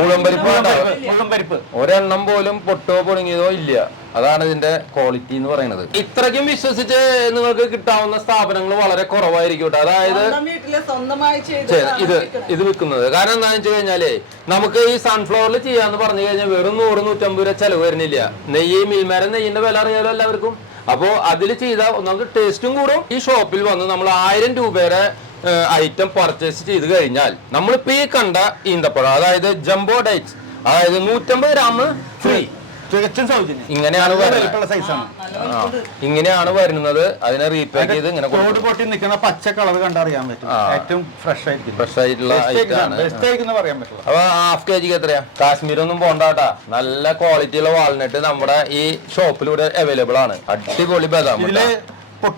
മുളമ്പരിപ്പ് ഒരെണ്ണം പോലും പൊട്ടോ പൊടുങ്ങിയതോ ഇല്ല. അതാണ് ഇതിന്റെ ക്വാളിറ്റി എന്ന് പറയുന്നത്. ഇത്രയ്ക്കും വിശ്വസിച്ച് നിങ്ങൾക്ക് കിട്ടാവുന്ന സ്ഥാപനങ്ങൾ വളരെ കുറവായിരിക്കും കേട്ടോ. അതായത് ഇത് വിൽക്കുന്നത് കാരണം എന്താണെന്ന് വെച്ച് കഴിഞ്ഞാലേ നമുക്ക് ഈ സൺഫ്ലവറിൽ ചെയ്യാന്ന് പറഞ്ഞു കഴിഞ്ഞാൽ വെറും 100-150 രൂപ ചെലവ് വരുന്നില്ല. നെയ്യ് മിൽമാരൻ നെയ്യിന്റെ വില അറിയാലോ എല്ലാവർക്കും. അപ്പോ അതിൽ ചെയ്താൽ ഒന്നാമത് ടേസ്റ്റും കൂടും. ഈ ഷോപ്പിൽ വന്ന് നമ്മൾ 1000 രൂപയുടെ ഐറ്റം പർച്ചേസ് ചെയ്ത് കഴിഞ്ഞാൽ നമ്മളിപ്പോ ഈ കണ്ട ഈന്തപ്പഴം, അതായത് ജംബോ ഡേറ്റ്സ്, അതായത് 150 ഗ്രാം ഫ്രീ, ഇങ്ങനെയാണ് വരുന്നത്. അതിനെ റീപാക്ക് ചെയ്ത് ഇങ്ങനെ പൊട്ടി നിൽക്കുന്ന പച്ച കളർ കണ്ടറിയാൻ പറ്റും. ഏറ്റവും ഫ്രഷ് ആയിട്ടുള്ള അപ്പൊ ഹാഫ് കെജിക്ക് എത്രയാ? കാശ്മീരൊന്നും പോണ്ടാട്ടാ, നല്ല ക്വാളിറ്റിയുള്ള വാൾനട്ട് നമ്മുടെ ഈ ഷോപ്പിലൂടെ അവൈലബിൾ ആണ്. അടിപൊളി ബദാം,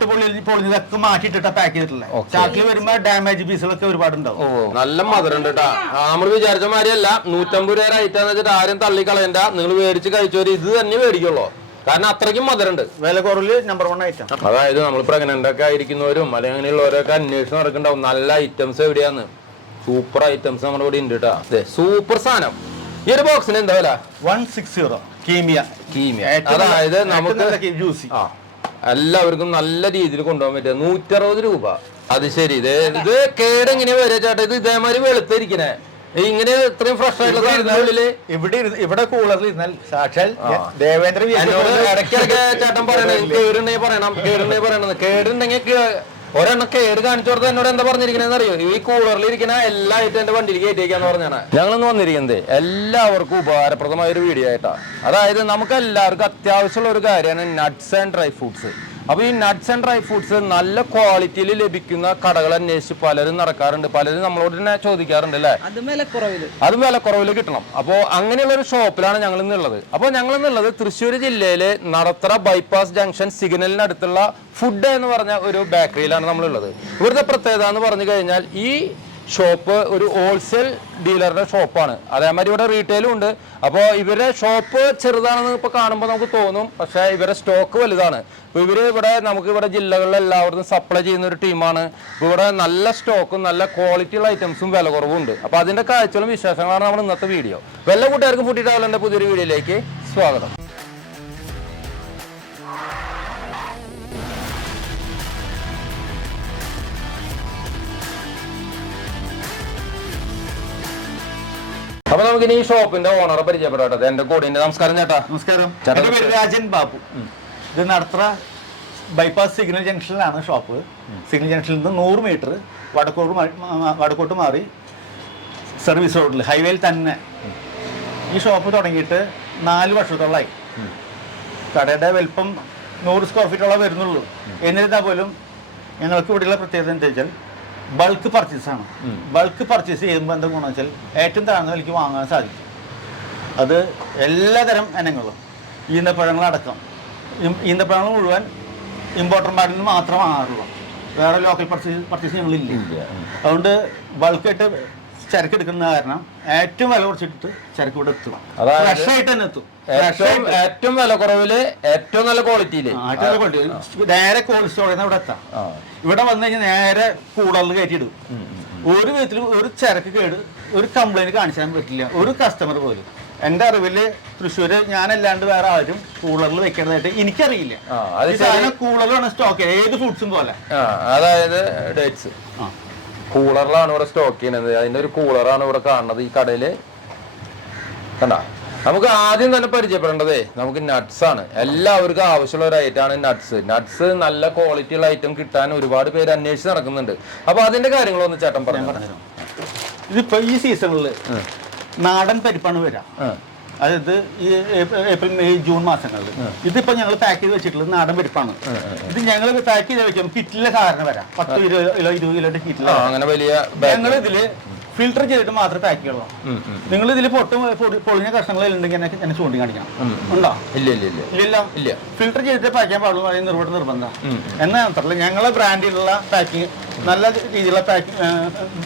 പൊളിഞ്ഞതൊക്കെ മാറ്റിയിട്ടാ പാക്ക് ചെയ്തിട്ടുള്ളത്. ചാക്കിൽ വരുമ്പോ ഡാമേജ് പീസുകളൊക്കെ ഒരുപാട് ഉണ്ടാവും. നല്ല മധുരം ഉണ്ട് കേട്ടാ. നമ്മൾ വിചാരിച്ച മാതിരിയല്ല 150 രൂപ ഐറ്റാന്ന് വെച്ചിട്ട് ആരും തള്ളിക്കളയണ്ട. നിങ്ങൾ മേടിച്ച് കഴിച്ചവര് ഇത് തന്നെ മേടിക്കുള്ളൂ. കാരണം അത്രയ്ക്കും മധുരമുണ്ട്. വില കുറവില് നമ്പർ 1 ഐറ്റം. അതായത് നമ്മൾ പ്രഗ്നന്റ് ഒക്കെ ആയിരിക്കുന്നവരും അല്ലെങ്കിൽ അങ്ങനെയുള്ളവരൊക്കെ അന്വേഷണം നടക്കുന്നുണ്ടാവും നല്ല ഐറ്റംസ് എവിടെയാന്ന്. സൂപ്പർ ഐറ്റംസ് നമ്മുടെ ഇവിടെ ഉണ്ട് കേട്ടാ. സൂപ്പർ സാധനം. ഈ ഒരു ബോക്സിന് എന്താ വില? 160 കീമിയ. അതായത് നമുക്ക് ജ്യൂസി എല്ലാവർക്കും നല്ല രീതിയിൽ കൊണ്ടുപോകാൻ പറ്റുക. 160 രൂപ. അത് ശരി. ഇത് കേടെങ്ങനെ വരിക ചേട്ടാ? ഇത് ഇതേമാതിരി വെളുത്തിരിക്കണേ ഇങ്ങനെ ഇത്രയും ഫ്രഷ് ആയിട്ടുള്ള ഇവിടെ കൂളറിൽ ഇരുന്നാൽ സാക്ഷാൽ ദേവേന്ദ്ര ഇടയ്ക്കിടയ്ക്ക് ചേട്ടൻ പറയണേ പറയണത് കേടുണ്ടെങ്കിൽ ഒരെണ്ണം കേട് കാണിച്ചു കൊടുത്ത് എന്നോട് എന്താ പറഞ്ഞിരിക്കണെന്ന് അറിയോ? ഈ കൂളറിൽ ഇരിക്കുന്ന എല്ലാ ഐറ്റം എന്റെ വണ്ടിയിൽ കയറ്റിയേക്കാന്ന് പറഞ്ഞാണ് ഞങ്ങളൊന്ന് വന്നിരിക്കുന്നത്. എല്ലാവർക്കും ഉപകാരപ്രദമായ ഒരു വീഡിയോ ആയിട്ടാ. അതായത് നമുക്ക് എല്ലാവർക്കും അത്യാവശ്യമുള്ള ഒരു കാര്യമാണ് നട്ട്സ് ആൻഡ് ഡ്രൈ ഫ്രൂട്ട്സ്. അപ്പൊ ഈ നട്ട്സ് ആൻഡ് ഡ്രൈ ഫ്രൂട്ട്സ് നല്ല ക്വാളിറ്റിയിൽ ലഭിക്കുന്ന കടകൾ അന്വേഷിച്ച് പലരും നടക്കാറുണ്ട്. പലരും നമ്മളോട് തന്നെ ചോദിക്കാറുണ്ട് അല്ലേ, അതും വിലക്കുറവിൽ കിട്ടണം. അപ്പോൾ അങ്ങനെയുള്ള ഒരു ഷോപ്പിലാണ് ഞങ്ങൾ ഇന്നുള്ളത്. അപ്പോൾ ഞങ്ങൾ ഇന്നുള്ളത് തൃശ്ശൂർ ജില്ലയിലെ നടത്തറ ബൈപ്പാസ് ജംഗ്ഷൻ സിഗ്നലിനടുത്തുള്ള ഫുഡ് എന്ന് പറഞ്ഞ ഒരു ബേക്കറിയിലാണ് നമ്മളുള്ളത്. ഇവിടുത്തെ പ്രത്യേകത എന്ന് പറഞ്ഞു കഴിഞ്ഞാൽ ഈ ഷോപ്പ് ഒരു ഹോൾസെയിൽ ഡീലറുടെ ഷോപ്പാണ്. അതേമാതിരി ഇവിടെ റീറ്റെയിലും ഉണ്ട്. അപ്പോൾ ഇവരുടെ ഷോപ്പ് ചെറുതാണെന്ന് ഇപ്പോൾ കാണുമ്പോൾ നമുക്ക് തോന്നും, പക്ഷേ ഇവരുടെ സ്റ്റോക്ക് വലുതാണ്. അപ്പോൾ ഇവിടെ നമുക്ക് ഇവിടെ ജില്ലകളിൽ എല്ലാവർക്കും സപ്ലൈ ചെയ്യുന്ന ഒരു ടീമാണ്. അപ്പോൾ ഇവിടെ നല്ല സ്റ്റോക്കും നല്ല ക്വാളിറ്റിയുള്ള ഐറ്റംസും വില കുറവും ഉണ്ട്. അപ്പോൾ അതിൻ്റെ കാഴ്ചകളും വിശേഷങ്ങളാണ് നമ്മൾ ഇന്നത്തെ വീഡിയോ. എല്ലാ കൂട്ടുകാർക്കും ഫുഡ് ട്രാവലറിൻ്റെ പുതിയൊരു വീഡിയോയിലേക്ക് സ്വാഗതം. അപ്പൊ നമുക്ക് ഇനി ഈ ഷോപ്പിന്റെ ഓണറെ പരിചയപ്പെടാം. എന്റെ കൂടെ നമസ്കാരം ചേട്ടാ. നമസ്കാരം. എന്റെ പേര് രാജൻ ബാബു. ഇത് നടത്തറ ബൈപ്പാസ് സിഗ്നൽ ജംഗ്ഷനിലാണ് ഷോപ്പ്. സിഗ്നൽ ജംഗ്ഷനിൽ നിന്ന് 100 മീറ്റർ വടക്കോട്ട് മാറി സർവീസ് റോഡിൽ ഹൈവേയിൽ തന്നെ. ഈ ഷോപ്പ് തുടങ്ങിയിട്ട് 4 വർഷത്തോളമായി. കടയുടെ വലിപ്പം 100 സ്ക്വയർ ഫീറ്റോളം വരുന്നുള്ളൂ. എന്നിരുന്നാൽ പോലും ഞങ്ങൾക്ക് ഇവിടെയുള്ള പ്രത്യേകത എന്താ വെച്ചാൽ ബൾക്ക് പർച്ചേസാണ്. ബൾക്ക് പർച്ചേസ് ചെയ്യുമ്പോൾ എന്താ ഗുണമെന്ന് വെച്ചാൽ ഏറ്റവും താഴ്ന്ന വിലയ്ക്ക് വാങ്ങാൻ സാധിക്കും. അത് എല്ലാതരം ഇനങ്ങളും ഈന്തപ്പഴങ്ങളടക്കം. ഈന്തപ്പഴങ്ങൾ മുഴുവൻ ഇമ്പോർട്ടർമാരിൽ നിന്ന് മാത്രം വാങ്ങാറുള്ളൂ. വേറെ ലോക്കൽ പർച്ചേസ് ഞങ്ങളില്ല. അതുകൊണ്ട് ബൾക്കായിട്ട് ചരക്ക് എടുക്കുന്ന കാരണം ഏറ്റവും വില കുറച്ചിട്ട് ചരക്ക് ഇവിടെ എത്തും. ഫ്രഷ് ആയിട്ട് തന്നെ എത്തും. ഏറ്റവും വില കുറവില് ഏറ്റവും നല്ല ക്വാളിറ്റിയില് നേരെ കോൾഡ് സ്റ്റോറിൽ നിന്ന് ഇവിടെ എത്താം. ഇവിടെ വന്നു കഴിഞ്ഞാൽ നേരെ കൂളറിൽ കയറ്റിയിടും. ഒരു വിധത്തിലും ഒരു ചരക്ക് കേട് ഒരു കംപ്ലൈന്റ് കാണിച്ചാൻ പറ്റില്ല ഒരു കസ്റ്റമർ പോലും. എന്റെ അറിവില് തൃശ്ശൂര് ഞാനല്ലാണ്ട് വേറെ ആരും കൂളറിൽ വെക്കേണ്ടതായിട്ട് എനിക്കറിയില്ല. കൂളറിലാണ് സ്റ്റോക്ക് ഏത് ഫ്രൂട്ട്സും പോലെ. അതായത് ഡേറ്റ്സ് കൂളറിലാണ് ഇവിടെ സ്റ്റോക്ക് ചെയ്യുന്നത്. അതിന്റെ ഒരു കൂളറാണ് ഇവിടെ കാണുന്നത് ഈ കടയില്. കണ്ട, നമുക്ക് ആദ്യം തന്നെ പരിചയപ്പെടേണ്ടതേ നമുക്ക് നട്ട്സ് ആണ്. എല്ലാവർക്കും ആവശ്യമുള്ള ഒരു ഐറ്റമാണ് നട്ട്സ്. നല്ല ക്വാളിറ്റി ഉള്ള ഐറ്റം കിട്ടാൻ ഒരുപാട് പേര് അന്വേഷിച്ച് നടക്കുന്നുണ്ട്. അപ്പൊ അതിന്റെ കാര്യങ്ങളൊന്ന് ചേട്ടൻ പറഞ്ഞു. ഇതിപ്പോ ഈ സീസണിൽ നാടൻ പരിപ്പാണ് വരാം. അതായത് ഈ ഏപ്രിൽ മെയ് ജൂൺ മാസങ്ങളിൽ ഇതിപ്പോ ഞങ്ങൾ പാക്ക് ചെയ്ത് വെച്ചിട്ടുള്ളത് നാടൻ പരിപ്പാണ്. ഇത് ഞങ്ങൾ പാക്ക് ചെയ്ത് വെക്കും കിറ്റിലെ സാധനം വരാം. 10-20 കിലോ കിറ്റില. ഞങ്ങൾ ഇതില് ഫിൽട്ടർ ചെയ്തിട്ട് മാത്രമേ പാക്ക് ചെയ്യുള്ളൂ. നിങ്ങൾ ഇതിൽ പൊളിഞ്ഞ കഷ്ണങ്ങൾ ഉണ്ടെങ്കിൽ എന്നെ ചൂണ്ടി കാണിക്കണം. ഉണ്ടോ? ഇല്ല. ഫിൽട്ടർ ചെയ്തിട്ട് പാക്ക് ചെയ്യാൻ പാടുള്ളൂ. നിർബന്ധം. എന്നാൽ മാത്രമല്ല ഞങ്ങളെ ബ്രാൻഡിലുള്ള പാക്കിങ് നല്ല രീതിയിലുള്ള പാക്കിംഗ്,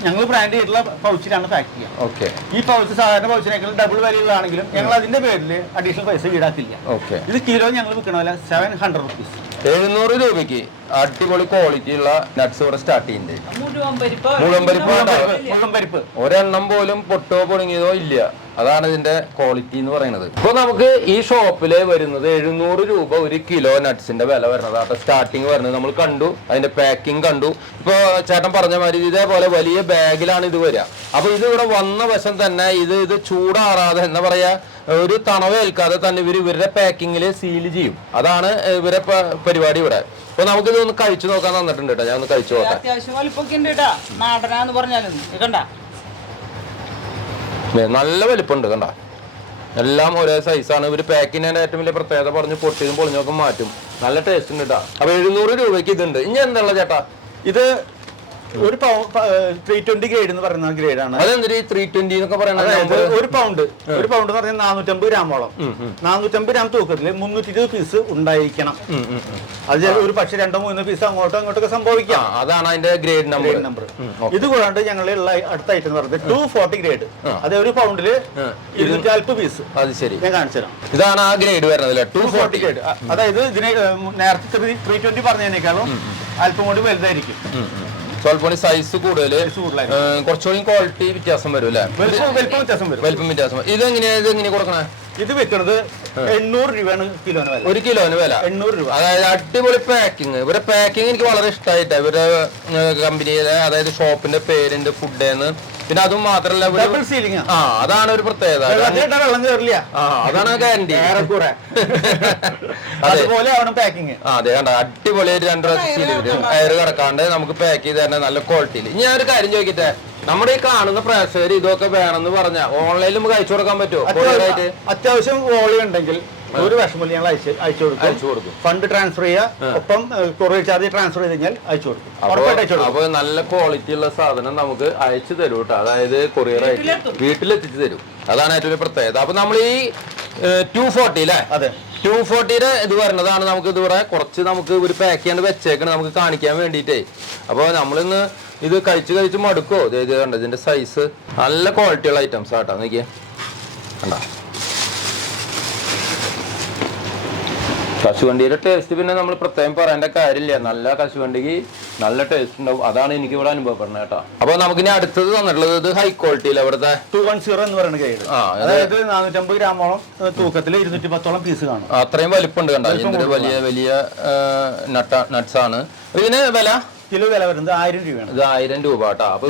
ഞങ്ങൾ ബ്രാൻഡ് ചെയ്തിട്ടുള്ള പൗച്ചിലാണ് പാക്ക് ചെയ്യുക. ഓക്കെ. ഈ പൗച്ച് സാധാരണ പൗച്ചിനേക്കാൾ ഡബിൾ വിലയുള്ളതാണെങ്കിലും ഞങ്ങൾ അതിന്റെ പേരിൽ അഡീഷണൽ പൈസ ഈടാക്കില്ല. ഓക്കെ. ഇത് കിലോ ഞങ്ങൾ വിൽക്കണ വില 700 റുപ്പീസ്. 700 രൂപയ്ക്ക് അടിപൊളി ക്വാളിറ്റി ഉള്ള നട്ട്സ് ഇവിടെ സ്റ്റാർട്ട് ചെയ്യുന്നുണ്ട്. മുഴുവൻ പരിപ്പ് ഒരെണ്ണം പോലും പൊട്ടോ പൊണങ്ങിയതോ ഇല്ല. അതാണ് ഇതിന്റെ ക്വാളിറ്റി എന്ന് പറയുന്നത്. ഇപ്പൊ നമുക്ക് ഈ ഷോപ്പില് വരുന്നത് 700 രൂപ ഒരു കിലോ നട്ട്സിന്റെ വില വരുന്നത്. അപ്പൊ സ്റ്റാർട്ടിങ് വരുന്നത് നമ്മൾ കണ്ടു, അതിന്റെ പാക്കിംഗ് കണ്ടു. ഇപ്പൊ ചേട്ടൻ പറഞ്ഞ മാതിരി ഇതേപോലെ വലിയ ബാഗിലാണ് ഇത് വരിക. അപ്പൊ ഇത് ഇവിടെ വന്ന വശം തന്നെ ഇത് ചൂടാറാതെ എന്താ പറയാ, ഒരു തണവ് ഏൽക്കാതെ തന്നെ ഇവരുടെ പാക്കിങ്ങില് സീൽ ചെയ്യും. അതാണ് ഇവരെ പരിപാടി ഇവിടെ. അപ്പൊ നമുക്ക് ഇതൊന്ന് കഴിച്ചു നോക്കാൻ തന്നിട്ടുണ്ട് കേട്ടോ. ഞാൻ ഒന്ന് കഴിച്ചു നോക്കാം. അത്യാവശ്യം വലിപ്പൊക്കെ ഉണ്ട് കേട്ടാ, നാടനാന്ന് പറഞ്ഞാലും കണ്ട നല്ല വലിപ്പമുണ്ട് കണ്ട. എല്ലാം ഒരേ സൈസാണ്. ഇവര് പാക്കിങ്ങിന്റെ ഏറ്റവും വലിയ പ്രത്യേകത പറഞ്ഞ് പൊട്ടിയതും പൊളിഞ്ഞൊക്കെ മാറ്റും. നല്ല ടേസ്റ്റ് ഉണ്ട് കേട്ടോ. അപ്പൊ 700 രൂപയ്ക്ക് ഇതുണ്ട്. ഇനി എന്താ ചേട്ടാ ഇത്? ഒരു 320 ഗ്രേഡ് എന്ന് പറയുന്ന ഗ്രേഡാണ്. അതെന്തൊരു 320 എന്നൊക്കെ പറയുന്നത്? ഒരു പൗണ്ട് എന്ന് പറഞ്ഞാൽ 450 ഗ്രാമോളം. 450 ഗ്രാം തൂക്കത്തില് 320 പീസ് ഉണ്ടായിരിക്കണം. അത് ഒരു പക്ഷെ 2-3 പീസ് അങ്ങോട്ടോ അങ്ങോട്ടൊക്കെ സംഭവിക്കാം. അതാണ് അതിന്റെ ഗ്രേഡ് നമ്പർ. ഇത് കൂടാണ്ട് ഞങ്ങളുള്ള അടുത്ത ഐറ്റം എന്ന് പറയുന്നത് 240 ഗ്രേഡ്. അത് ഒരു പൗണ്ടില് 240 പീസ്. അത് ശരി, ഞാൻ കാണിച്ചു തരാം. ഇതാണ് ആ ഗ്രേഡ് വരുന്നത് 240 ഗ്രേഡ്. അതായത് ഇതിന് നേരത്തെ 320 പറഞ്ഞതിനേക്കാളും അല്പം കൂടി വലുതായിരിക്കും. സ്വല്പം സൈസ് കൂടുതല്, കുറച്ചുകൂടി ക്വാളിറ്റി വ്യത്യാസം വരും അല്ലെ? വലിപ്പം വ്യത്യാസം. ഇതെങ്ങനെ കൊടുക്കണേ? ഇത് വെക്കുന്നത് 800 രൂപയാണ് കിലോന് വില. ഒരു കിലോന് വില 800 രൂപ. അതായത് അടിപൊളി പാക്കിങ്. ഇവരുടെ പാക്കിങ് എനിക്ക് വളരെ ഇഷ്ടമായിട്ട്. ഇവരുടെ കമ്പനിയിലെ അതായത് ഷോപ്പിന്റെ പേരുണ്ട് ഫുഡേന്ന്. പിന്നെ അതും മാത്രല്ല അതാണ് ഒരു പ്രത്യേകത. വെള്ളം കയറില്ല, അതാണ് ഗ്യാരണ്ടി. അതുപോലെ പാക്കിങ്. അതെ കണ്ട, അടിപൊളി 2 എയർ കിടക്കാണ്ട് നമുക്ക് പാക്ക് ചെയ്ത് തന്നെ നല്ല ക്വാളിറ്റിയിൽ. ഞാൻ ഒരു കാര്യം ചോദിക്കട്ടെ, നമ്മുടെ ഈ കാണുന്ന പ്രേക്ഷകർ ഇതൊക്കെ വേണമെന്ന് പറഞ്ഞ ഓൺലൈനിൽ നമുക്ക് അയച്ചു കൊടുക്കാൻ പറ്റുമോ? അത്യാവശ്യം വോളിയം ഉണ്ടെങ്കിൽ ഒരു വിഷമം ഞങ്ങൾ അയച്ചു കൊടുക്കും. ഫണ്ട് ട്രാൻസ്ഫർ ചെയ്യുക, ഒപ്പം കൊറിയർ ചാർജ് ട്രാൻസ്ഫർ ചെയ്ത് കഴിഞ്ഞാൽ അയച്ചു കൊടുക്കും. അപ്പൊ നല്ല ക്വാളിറ്റി ഉള്ള സാധനം നമുക്ക് അയച്ചു തരും കേട്ടോ. അതായത് കൊറിയർ ആയിട്ട് വീട്ടിലെത്തിച്ചു തരും. അതാണ് ഏറ്റവും വലിയ പ്രത്യേകത. അപ്പൊ നമ്മൾ ഈ 240 അല്ലേ? അതെ, 240 ഇത് വരുന്നതാണ്. നമുക്ക് ഇതുവരെ കുറച്ച് നമുക്ക് ഒരു പാക്ക് ചെയ്യാണ്ട് വെച്ചേക്കണം നമുക്ക് കാണിക്കാൻ വേണ്ടിയിട്ടേ. അപ്പോൾ നമ്മളിന്ന് ഇത് കഴിച്ച് മടുക്കോ? ഇത് കണ്ട, ഇതിന്റെ സൈസ് നല്ല ക്വാളിറ്റി ഉള്ള ഐറ്റംസ് ആട്ടോ. നോക്കിയേ കണ്ട. കശുവണ്ടിയുടെ ടേസ്റ്റ് പിന്നെ നമ്മൾ പ്രത്യേകം പറയേണ്ട കാര്യമില്ല. നല്ല കശുവണ്ടിക്ക് നല്ല ടേസ്റ്റ് ഉണ്ടാവും. അതാണ് എനിക്ക് ഇവിടെ അനുഭവപ്പെടുന്നത് കേട്ടോ. അപ്പൊ നമുക്കിനി അടുത്തത് തന്നിട്ടുള്ളത് ഇത് ഹൈ ക്വാളിറ്റിയിൽ അവിടുത്തെ 210 എന്ന് പറയുന്ന ഗ്രേഡ്. അതായത് 450 ഗ്രാമോളം തൂക്കത്തിൽ 210ഓളം പീസ് കാണും. അത്രയും വലിപ്പമുണ്ട് കണ്ടോ. ഇതിന്റെ വലിയ വലിയ നട്ട്സ് ആണ്. ഇതിന് വില കിലോ വില വരുന്നത് 1000 രൂപയാണ്. ഇത് 1000 രൂപ കേട്ടോ. അപ്പൊ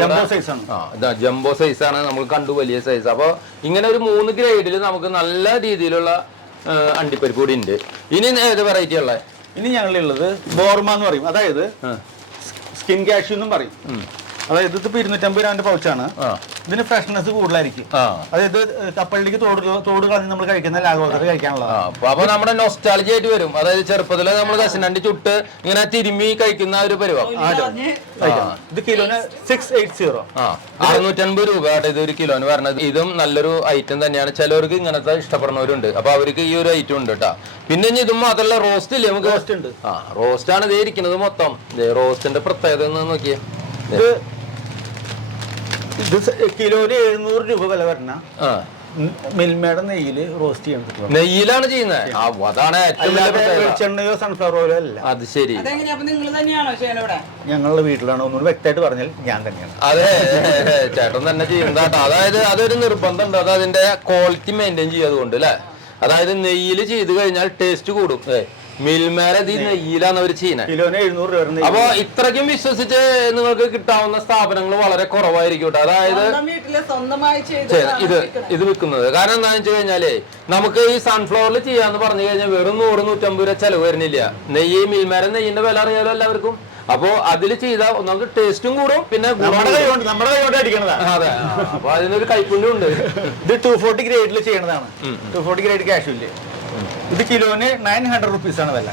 ജംബോ സൈസ് ആണ്. നമ്മൾ കണ്ടു വലിയ സൈസ്. അപ്പൊ ഇങ്ങനെ ഒരു 3 ഗ്രേഡിൽ നമുക്ക് നല്ല രീതിയിലുള്ള അണ്ടിപ്പരിപ്പ് കൂടി ഉണ്ട്. ഇനി ഏത് വെറൈറ്റി ഉള്ളത്? ഇനി ഞങ്ങളുള്ളത് ബോർമ എന്ന് പറയും. അതായത് സ്കിൻ കാഷ്യൂ എന്നും പറയും. അതായത് ഇതിപ്പോ 250 ഗ്രാമിന്റെ പൗച്ചാണ്. ഇതിന് ഫ്രഷ്നെസ് കൂടുതലായിരിക്കും. അതായത് കപ്പലിലേക്ക് തോട് കളഞ്ഞ് നമ്മൾ കഴിക്കുന്ന ലാഘവത്തിൽ കഴിക്കാനുള്ളത്. അപ്പൊ നമ്മുടെ നൊസ്റ്റാൾജി ആയിട്ട് വരും. അതായത് ചെറുപ്പത്തില് നമ്മൾ കശുവണ്ടി ചുട്ട് ഇങ്ങനെ തിരുമ്മി കഴിക്കുന്ന ഒരു പരിപാടി. ഇത് കിലോന് 680. 650 രൂപ ആട്ടെ ഇത് ഒരു കിലോന് വരണത്. ഇതും നല്ലൊരു ഐറ്റം തന്നെയാണ്. ചിലവർക്ക് ഇങ്ങനത്തെ ഇഷ്ടപ്പെടുന്നവരുണ്ട്. അപ്പൊ അവർക്ക് ഈ ഒരു ഐറ്റം ഉണ്ട് കേട്ടോ. പിന്നെ ഇനി ഇതും മാത്രല്ല റോസ്റ്റ് ഇല്ലേ നമുക്ക്? റോസ്റ്റ് ഉണ്ട്. റോസ്റ്റ് ആണ് ഇതേ ഇരിക്കുന്നത് മൊത്തം. റോസ്റ്റിന്റെ പ്രത്യേകത നോക്കിയേ. ഇത് കിലോന് 700 രൂപ വില വരണ മിൽമയുടെ നെയ്യില് റോസ്റ്റ് ചെയ്യാൻ പറ്റും. നെയ്യിലാണ് ചെയ്യുന്നത്. അതാണ് വെളിച്ചെണ്ണയോ സൺഫ്ലവർ ഓയിലോ അല്ല. അത് ശരി. ഞങ്ങളുടെ വീട്ടിലാണ്. ഒന്നുകൂടി വ്യക്തമായിട്ട് പറഞ്ഞാൽ ഞാൻ തന്നെയാണ്. അതെ, ചേട്ടൻ തന്നെ ചെയ്യുന്നതാട്ടോ. അതായത് അതൊരു നിർബന്ധമുണ്ട്. അത് അതിന്റെ ക്വാളിറ്റി മെയിൻറ്റെയിൻ ചെയ്യാതുകൊണ്ട് അല്ലെ. അതായത് നെയ്യിൽ ചെയ്ത് കഴിഞ്ഞാൽ ടേസ്റ്റ് കൂടും. മിൽമേരെ നെയ്യിലാണ് അവർ ചെയ്യുന്നത്. കിലോന് 700 രൂപ. അപ്പൊ ഇത്രയ്ക്കും വിശ്വസിച്ച് നിങ്ങൾക്ക് കിട്ടാവുന്ന സ്ഥാപനങ്ങൾ വളരെ കുറവായിരിക്കും കേട്ടോ. അതായത് ഇത് വിൽക്കുന്നത് കാരണം എന്താണെന്ന് വെച്ച് കഴിഞ്ഞാലേ നമുക്ക് ഈ സൺഫ്ലവറിൽ ചെയ്യാന്ന് പറഞ്ഞു കഴിഞ്ഞാൽ വെറും 100-150 രൂപ ചെലവ് വരുന്നില്ല. നെയ്യ് മിൽമേരെ നെയ്യിന്റെ വില അറിയാലോ എല്ലാവർക്കും. അപ്പോ അതിൽ ചെയ്താൽ നമുക്ക് ടേസ്റ്റും കൂടും. പിന്നെ അതെ, അപ്പൊ അതിനൊരു കൈപ്പുണ്യം ഉണ്ട്. ഇത് 240 ഗ്രേഡിൽ ചെയ്യണതാണ്. 240 ഗ്രേഡ് കാഷ്യൂല് ഇത് കിലോന് 900 റുപ്പീസ് ആണ് വില.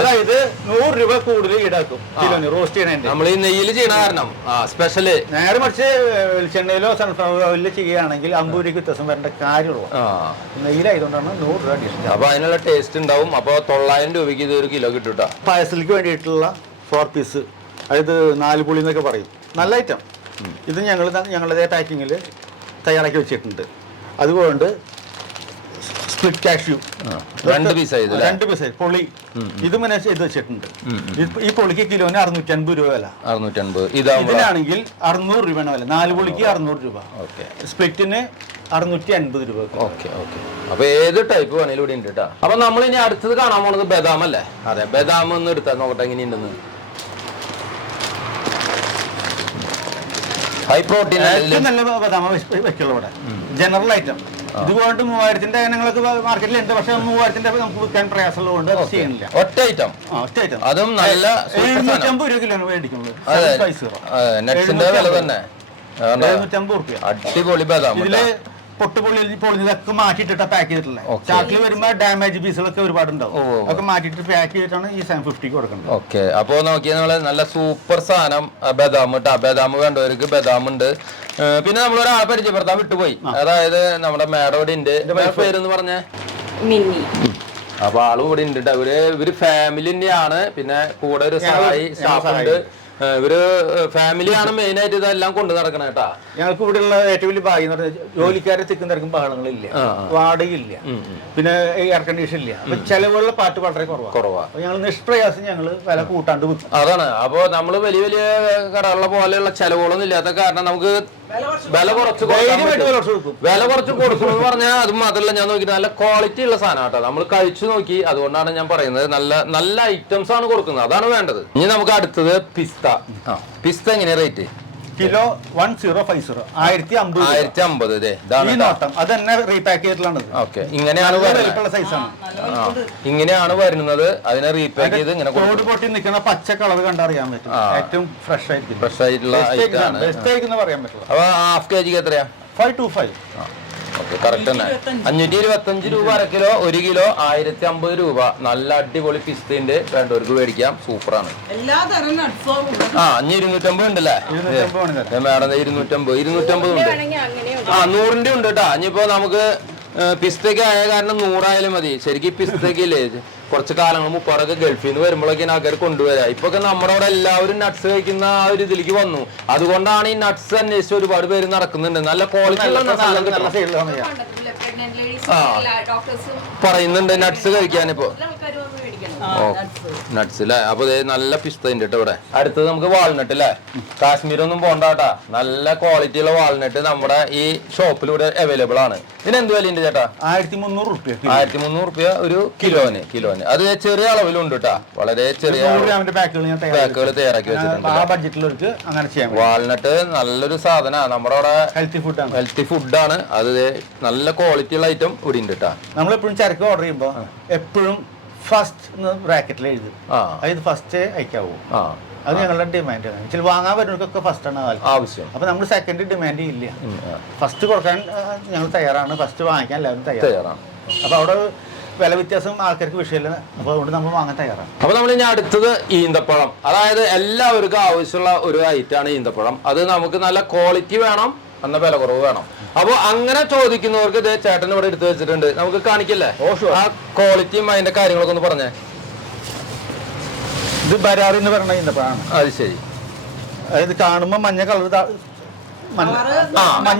അതായത് 100 രൂപ കൂടുതൽ ഈടാക്കും കിലോന് റോസ്റ്റ് ചെയ്യണതിന്റെ. നമ്മൾ ഈ നെയ്യിൽ ചെയ്യണ കാരണം സ്പെഷ്യല്. നേരെ മറിച്ച് വെളിച്ചെണ്ണയിലോ സൺഫ്ലവർ ഓയിലോ ചെയ്യുകയാണെങ്കിൽ 50 രൂപയ്ക്ക് വ്യത്യാസം വരേണ്ട കാര്യമുള്ളൂ. നെയ്യിലായതുകൊണ്ടാണ് 100 രൂപ അഡീഷണൽ. അപ്പൊ അതിനുള്ള ടേസ്റ്റ് ഉണ്ടാവും. അപ്പൊ 900 രൂപയ്ക്ക് ഇത് ഒരു കിലോ കിട്ടും. പായസത്തിലേക്ക് വേണ്ടിയിട്ടുള്ള 4 പീസ് അതായത് 4 പുളി എന്നൊക്കെ പറയും. നല്ല ഐറ്റം. ഇത് ഞങ്ങളുടെ പാക്കിങ്ങിൽ തയ്യാറാക്കി വെച്ചിട്ടുണ്ട്. അതുകൊണ്ട് സ്പ്ലിറ്റ് കാഷ്യൂ 2 പീസായി പൊളി ഇത് ചെയ്ത് വെച്ചിട്ടുണ്ട്. ഈ പൊളിക്ക് കിലോന് 650 രൂപ വില. 650. ഇതിനാണെങ്കിൽ 600 രൂപയാണ് വില. 4 പൊളിക്ക് 600 രൂപ. സ്പ്ലിറ്റിന് 650 രൂപ. ഓക്കെ. അപ്പൊ ഏത് ടൈപ്പ് വേണേലും ഇവിടെ ഉണ്ട് കേട്ടോ. അപ്പൊ നമ്മൾ ഇനി അടുത്തത് കാണാൻ പോണത് ബദാം അല്ലേ? അതെ, ബദാം ഒന്ന് എടുത്താൽ നോക്കട്ടെ എങ്ങനെയുണ്ടെന്ന്. ഹൈ പ്രോട്ടീൻ നല്ല ബദാമ വെക്കുള്ളൂ ഇവിടെ. General item. ഇതുകൊണ്ട് 3000-ന്റെ ഞങ്ങൾക്ക് മാർക്കറ്റിലുണ്ട്. പക്ഷെ 3000-ന്റെ നമുക്ക് വിൽക്കാൻ പ്രയാസമുള്ളതുകൊണ്ട് അത് ചെയ്യുന്നില്ല. ഒറ്റ ഐറ്റം. അതും നല്ല 750 രൂപ കിലോന് മേടിക്കുന്നത്. നട്ട്സിന്റെ വില തന്നെ 750 രൂപ. അടിപൊളി ബദാം. ഇതില് പൊളിഞ്ഞതൊക്കെ മാറ്റിയിട്ടാ പാക്ക് ചെയ്തിട്ടുള്ളത്. ചാക്കിൽ വരുമ്പോ ഡാമേജ് പീസുകളൊക്കെ ഒരുപാടുണ്ടാവും. അതൊക്കെ മാറ്റിയിട്ട് പാക്ക് ചെയ്തിട്ടാണ് ഈ 750 കൊടുക്കുന്നത്. ഓക്കെ. അപ്പൊ നോക്കിയാൽ നമ്മള് നല്ല സൂപ്പർ സാധനം ബദാം കേട്ടോ. ബദാം വേണ്ടവർക്ക് ബദാം ഉണ്ട്. പിന്നെ നമ്മൾ ഒരാളെ പരിചയപ്പെടുത്താൻ വിട്ടുപോയി. അതായത് നമ്മുടെ മേഡോടിന്റെ പേരെന്ന് പറഞ്ഞ മിന്നി. അപ്പൊ ആളും ഇവിടെ ഉണ്ട് കേട്ടോ. ഇവര് ഫാമിലിന്റെ ആണ്. പിന്നെ കൂടെ ഒരു സഹായി സ്റ്റാഫുണ്ട്. ഇവര് ഫാമിലിയാണ് മെയിൻ ആയിട്ട് ഇതെല്ലാം കൊണ്ടു നടക്കണ കേട്ടാ. ഞങ്ങൾക്ക് ഇവിടെയുള്ള ഏറ്റവും വലിയ ഭാഗ്യം എന്ന് പറഞ്ഞാൽ ജോലിക്കാരെ തിക്കും തിരക്കും ബഹളങ്ങളില്ല, വാടകയില്ല, പിന്നെ എയർ കണ്ടീഷൻ ഇല്ല. അപ്പൊ ചെലവുള്ള പാട്ട് വളരെ കുറവാ. ഞങ്ങൾ നിഷ്പ്രയാസം ഞങ്ങൾ വില കൂട്ടാണ്ട് വിൽക്കും. അതാണ്. അപ്പൊ നമ്മള് വലിയ വലിയ കടകളെ പോലെയുള്ള ചെലവുകളൊന്നും ഇല്ലാത്ത കാരണം നമുക്ക് വില കുറച്ച് കൊടുക്കും എന്ന് പറഞ്ഞാൽ അത് മാത്രമല്ല, ഞാൻ നോക്കിയിട്ട് നല്ല ക്വാളിറ്റി ഉള്ള സാധനം കേട്ടോ. നമ്മൾ കഴിച്ചു നോക്കി, അതുകൊണ്ടാണ് ഞാൻ പറയുന്നത്. നല്ല ഐറ്റംസ് ആണ് കൊടുക്കുന്നത്. അതാണ് വേണ്ടത്. ഇനി നമുക്ക് അടുത്തത് പിസ്ത. പിസ്ത എങ്ങനെയാ റേറ്റ്? കിലോ 1050. 1050. അത് തന്നെ റീപാക്ക് ചെയ്തിട്ടുള്ളത്. ഓക്കെ. ഇങ്ങനെയാണ് വരുന്നത്. അതിനെ റീപാക്ക് ചെയ്ത് ഇങ്ങനെ പൊട്ടി നിൽക്കുന്ന പച്ച കളർ കണ്ടറിയാൻ പറ്റും. ഏറ്റവും ഫ്രഷ് ആയിട്ടുള്ള പറയാൻ പറ്റില്ല. അപ്പൊ ഹാഫ് kg എത്രയാ? 525. കറക്റ്റ് തന്നെ. 525 രൂപ അര കിലോ. 1 കിലോ 1050 രൂപ. നല്ല അടിപൊളി പിസ്തയുണ്ട്. വേണ്ടവർക്ക് മേടിക്കാം. സൂപ്പറാണ്. 250 ഉണ്ടല്ലേ മേഡം? 250 ഉണ്ട്. 100ന്റെ ഉണ്ട് കേട്ടാ. ഇനിയിപ്പോ നമുക്ക് പിസ്തയ്ക്ക് ആയ കാരണം 100 ആയാലും മതി. ശരിക്കും പിസ്തയ്ക്കില്ലേ കുറച്ച് കാലങ്ങൾ മുപ്പാടൊക്കെ ഗൾഫിൽ നിന്ന് വരുമ്പോഴൊക്കെയാണ് ആൾക്കാർ കൊണ്ടുവരാ. ഇപ്പൊ നമ്മുടെ അവിടെ എല്ലാവരും നട്ട്സ് കഴിക്കുന്ന ആ ഒരു ഇതിലേക്ക് വന്നു. അതുകൊണ്ടാണ് ഈ നട്ട്സ് അന്വേഷിച്ച് ഒരുപാട് പേര് നടക്കുന്നുണ്ട്. നല്ല ക്വാളിറ്റി ഉള്ള പറയുന്നുണ്ട് നട്ട്സ് കഴിക്കാനിപ്പോ. നട്ട്സ് അല്ലേ? അപ്പൊ നല്ല പിസ്ത ഉണ്ട് കേട്ടോ ഇവിടെ. അടുത്തത് നമുക്ക് വാൾനട്ട് അല്ലേ? കാശ്മീർ ഒന്നും പോണ്ടാട്ടാ. നല്ല ക്വാളിറ്റി ഉള്ള വാൾനട്ട് നമ്മുടെ ഈ ഷോപ്പിലൂടെ അവൈലബിൾ ആണ്. ഇതിന് എന്ത് വിലയുണ്ട് ചേട്ടാ? 1300 രൂപ. 1300 രൂപ ഒരു കിലോന്. അത് ചെറിയ അളവിലുണ്ട് കേട്ടാ. വളരെ ചെറിയ പാക്കുകൾ തയ്യാറാക്കി വെച്ചിട്ടുണ്ട്. വാൾനട്ട് നല്ലൊരു സാധനമാണ്. നമ്മുടെ അവിടെ ഹെൽത്തി ഫുഡാണ്. അത് നല്ല ക്വാളിറ്റി ഉള്ള ഐറ്റം ഇവിടെ ഉണ്ട് കേട്ടാ. നമ്മളെപ്പോഴും ചരക്ക് ഓർഡർ ചെയ്യുമ്പോ എപ്പോഴും ഫസ്റ്റ് ബ്രാക്കറ്റിൽ എഴുതും. അതായത് ഫസ്റ്റ് അയക്കാവൂ. അത് ഞങ്ങളുടെ ഡിമാൻഡ് ആണ്. ചില വാങ്ങാൻ വരുന്നവർക്കൊക്കെ ഫസ്റ്റ് ആണ് ആവശ്യം. അപ്പൊ നമ്മൾ സെക്കൻഡ് ഡിമാൻഡ് ഇല്ല. ഫസ്റ്റ് കൊടുക്കാൻ ഞങ്ങൾ തയ്യാറാണ്. ഫസ്റ്റ് വാങ്ങിക്കാൻ എല്ലാവരും തയ്യാറാണ്. അപ്പൊ അവിടെ വില വ്യത്യാസം ആൾക്കാർക്ക് വിഷയമില്ല. അപ്പൊ അതുകൊണ്ട് നമ്മൾ വാങ്ങാൻ തയ്യാറാണ്. അപ്പൊ നമ്മൾ ഇനി അടുത്തത് ഈന്തപ്പഴം. അതായത് എല്ലാവർക്കും ആവശ്യമുള്ള ഒരു ഐറ്റാണ് ഈന്തപ്പഴം. അത് നമുക്ക് നല്ല ക്വാളിറ്റി വേണം, എന്ന വില കുറവ് വേണം. അപ്പൊ അങ്ങനെ ചോദിക്കുന്നവർക്ക് ഇത് ചേട്ടൻ ഇവിടെ എടുത്തു വെച്ചിട്ടുണ്ട്. നമുക്ക് കാണിക്കല്ലേ ആ ക്വാളിറ്റിയും അതിന്റെ കാര്യങ്ങളൊക്കെ ഒന്ന് പറഞ്ഞേ. ഇത് ബരാറി എന്ന് പറഞ്ഞ ഈന്തപ്പഴമാണ്. അത് ശരി. അതായത് കാണുമ്പോ മഞ്ഞ കളർ.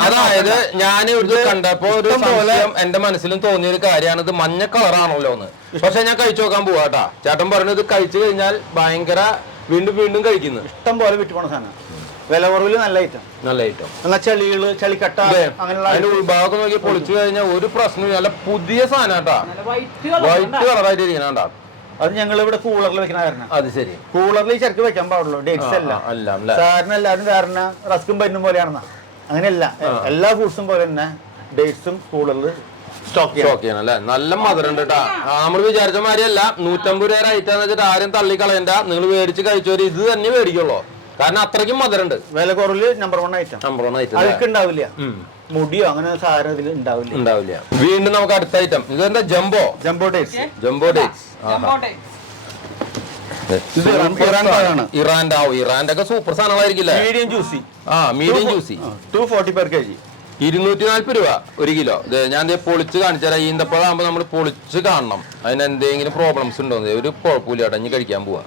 അതായത് ഞാൻ ഇത് കണ്ടപ്പോ ഒരു സംശയം എന്റെ മനസ്സിലും തോന്നിയ ഒരു കാര്യമാണ്, ഇത് മഞ്ഞ കളറാണല്ലോ എന്ന്. പക്ഷെ ഞാൻ കഴിച്ചു നോക്കാൻ പോവാട്ടാ. ചേട്ടൻ പറഞ്ഞു ഇത് കഴിച്ചു കഴിഞ്ഞാൽ ഭയങ്കര വീണ്ടും കഴിക്കുന്നു. ഇഷ്ടം പോലെ വിട്ടുപോണ സാധനം. വില കുറവില് നല്ല ഐറ്റം. എന്നാ ചെളികള് ചളിക്കട്ട അങ്ങനെയുള്ള അതിന്റെ ഉൾഭാഗം നോക്കി പൊളിച്ചു കഴിഞ്ഞാൽ ഒരു പ്രശ്നവും. നല്ല പുതിയ സാധനം കേട്ടാ. വൈറ്റ് കളറായിട്ട് ഇരിക്കണ. അത് ഞങ്ങൾ ഇവിടെ കൂളറിൽ വെക്കണ കാരണം. അത് ശരി. കൂളറിൽ ഈ ചരക്ക് വെക്കാൻ പാടുള്ളൂ. ഡേറ്റ്സ് അല്ല. സാറിന് എല്ലാവരും ധാരണ റസ്കും പന്നും പോലെയാണെന്നാ. അങ്ങനെയല്ല. എല്ലാ ഫ്രൂട്ട്സും പോലെ തന്നെ ഡേറ്റ്സും കൂളറിൽ സ്റ്റോക്ക് ചെയ്യണം അല്ലെ? നല്ല മധുരം ഉണ്ട് കേട്ടാ. നമ്മൾ വിചാരിച്ച മാതിരിയല്ല. 150 രൂപ ഐറ്റം വെച്ചിട്ട് ആരും തള്ളി കളയണ്ട. നിങ്ങൾ മേടിച്ച് കഴിച്ചവര് ഇത് തന്നെ മേടിക്കുള്ളൂ. കാരണം അത്രയ്ക്കും മധുരം ഉണ്ട്. വില കുറവില് നമ്പർ 1 ഐറ്റം. അഴുക്കുണ്ടാവില്ല. മുടിയോ അങ്ങനെ സാധനം ഇതിൽ ഉണ്ടാവില്ല. വീണ്ടും നമുക്ക് അടുത്ത ഐറ്റം. ഇതെന്താ? Jumbo dates. ഇറാന്റെ ഒക്കെ സൂപ്പർ സാധനങ്ങളായിരിക്കില്ലേ? Medium juicy. Medium juicy 240 per kg. 240 രൂപ 1 കിലോ. ഞാൻ പൊളിച്ച് കാണിച്ചാൽ ഈന്തപ്പഴാകുമ്പോ നമ്മൾ പൊളിച്ച് കാണണം. അതിന് എന്തെങ്കിലും പ്രോബ്ലംസ് ഉണ്ടോ? ഒരു കുഴപ്പമില്ല. അടഞ്ഞ് കഴിക്കാൻ പോവാ.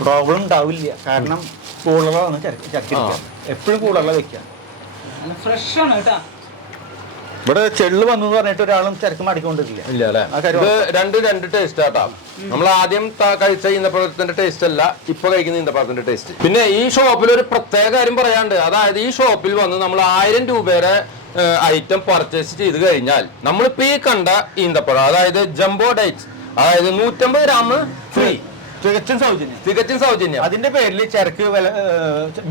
പ്രോബ്ലം ഉണ്ടാവില്ല. കാരണം കൂളറാണ് ചരക്കിരിക്കുക, എപ്പോഴും കൂളറിലാണ് വെക്കുക. നല്ല ഫ്രഷ് ആണ് കേട്ടാ. ഇവിടെ ചെള്ള് വന്നു പറഞ്ഞിട്ട് ഒരാളും ചരക്ക് മാടിക്കൊണ്ടിരില്ല. ഇല്ല അല്ലെ. ഇത് രണ്ട് ടേസ്റ്റ് ആട്ടാ. നമ്മൾ ആദ്യം കഴിച്ച ഈന്തപ്പഴത്തിന്റെ ടേസ്റ്റ് അല്ല ഇപ്പൊ കഴിക്കുന്ന ഈന്തപ്പഴത്തിന്റെ ടേസ്റ്റ്. പിന്നെ ഈ ഷോപ്പിൽ ഒരു പ്രത്യേക കാര്യം പറയാണ്ട്, അതായത് ഈ ഷോപ്പിൽ വന്ന് നമ്മൾ 1000 രൂപയുടെ ഐറ്റം പർച്ചേസ് ചെയ്ത് കഴിഞ്ഞാൽ നമ്മളിപ്പോ ഈ കണ്ട ഈന്തപ്പഴം, അതായത് ജംബോ ഡേറ്റ്സ്, അതായത് 150 ഗ്രാം ഫ്രീ, തികച്ചും സൗജന്യം. അതിന്റെ പേരിൽ ചരക്ക് വില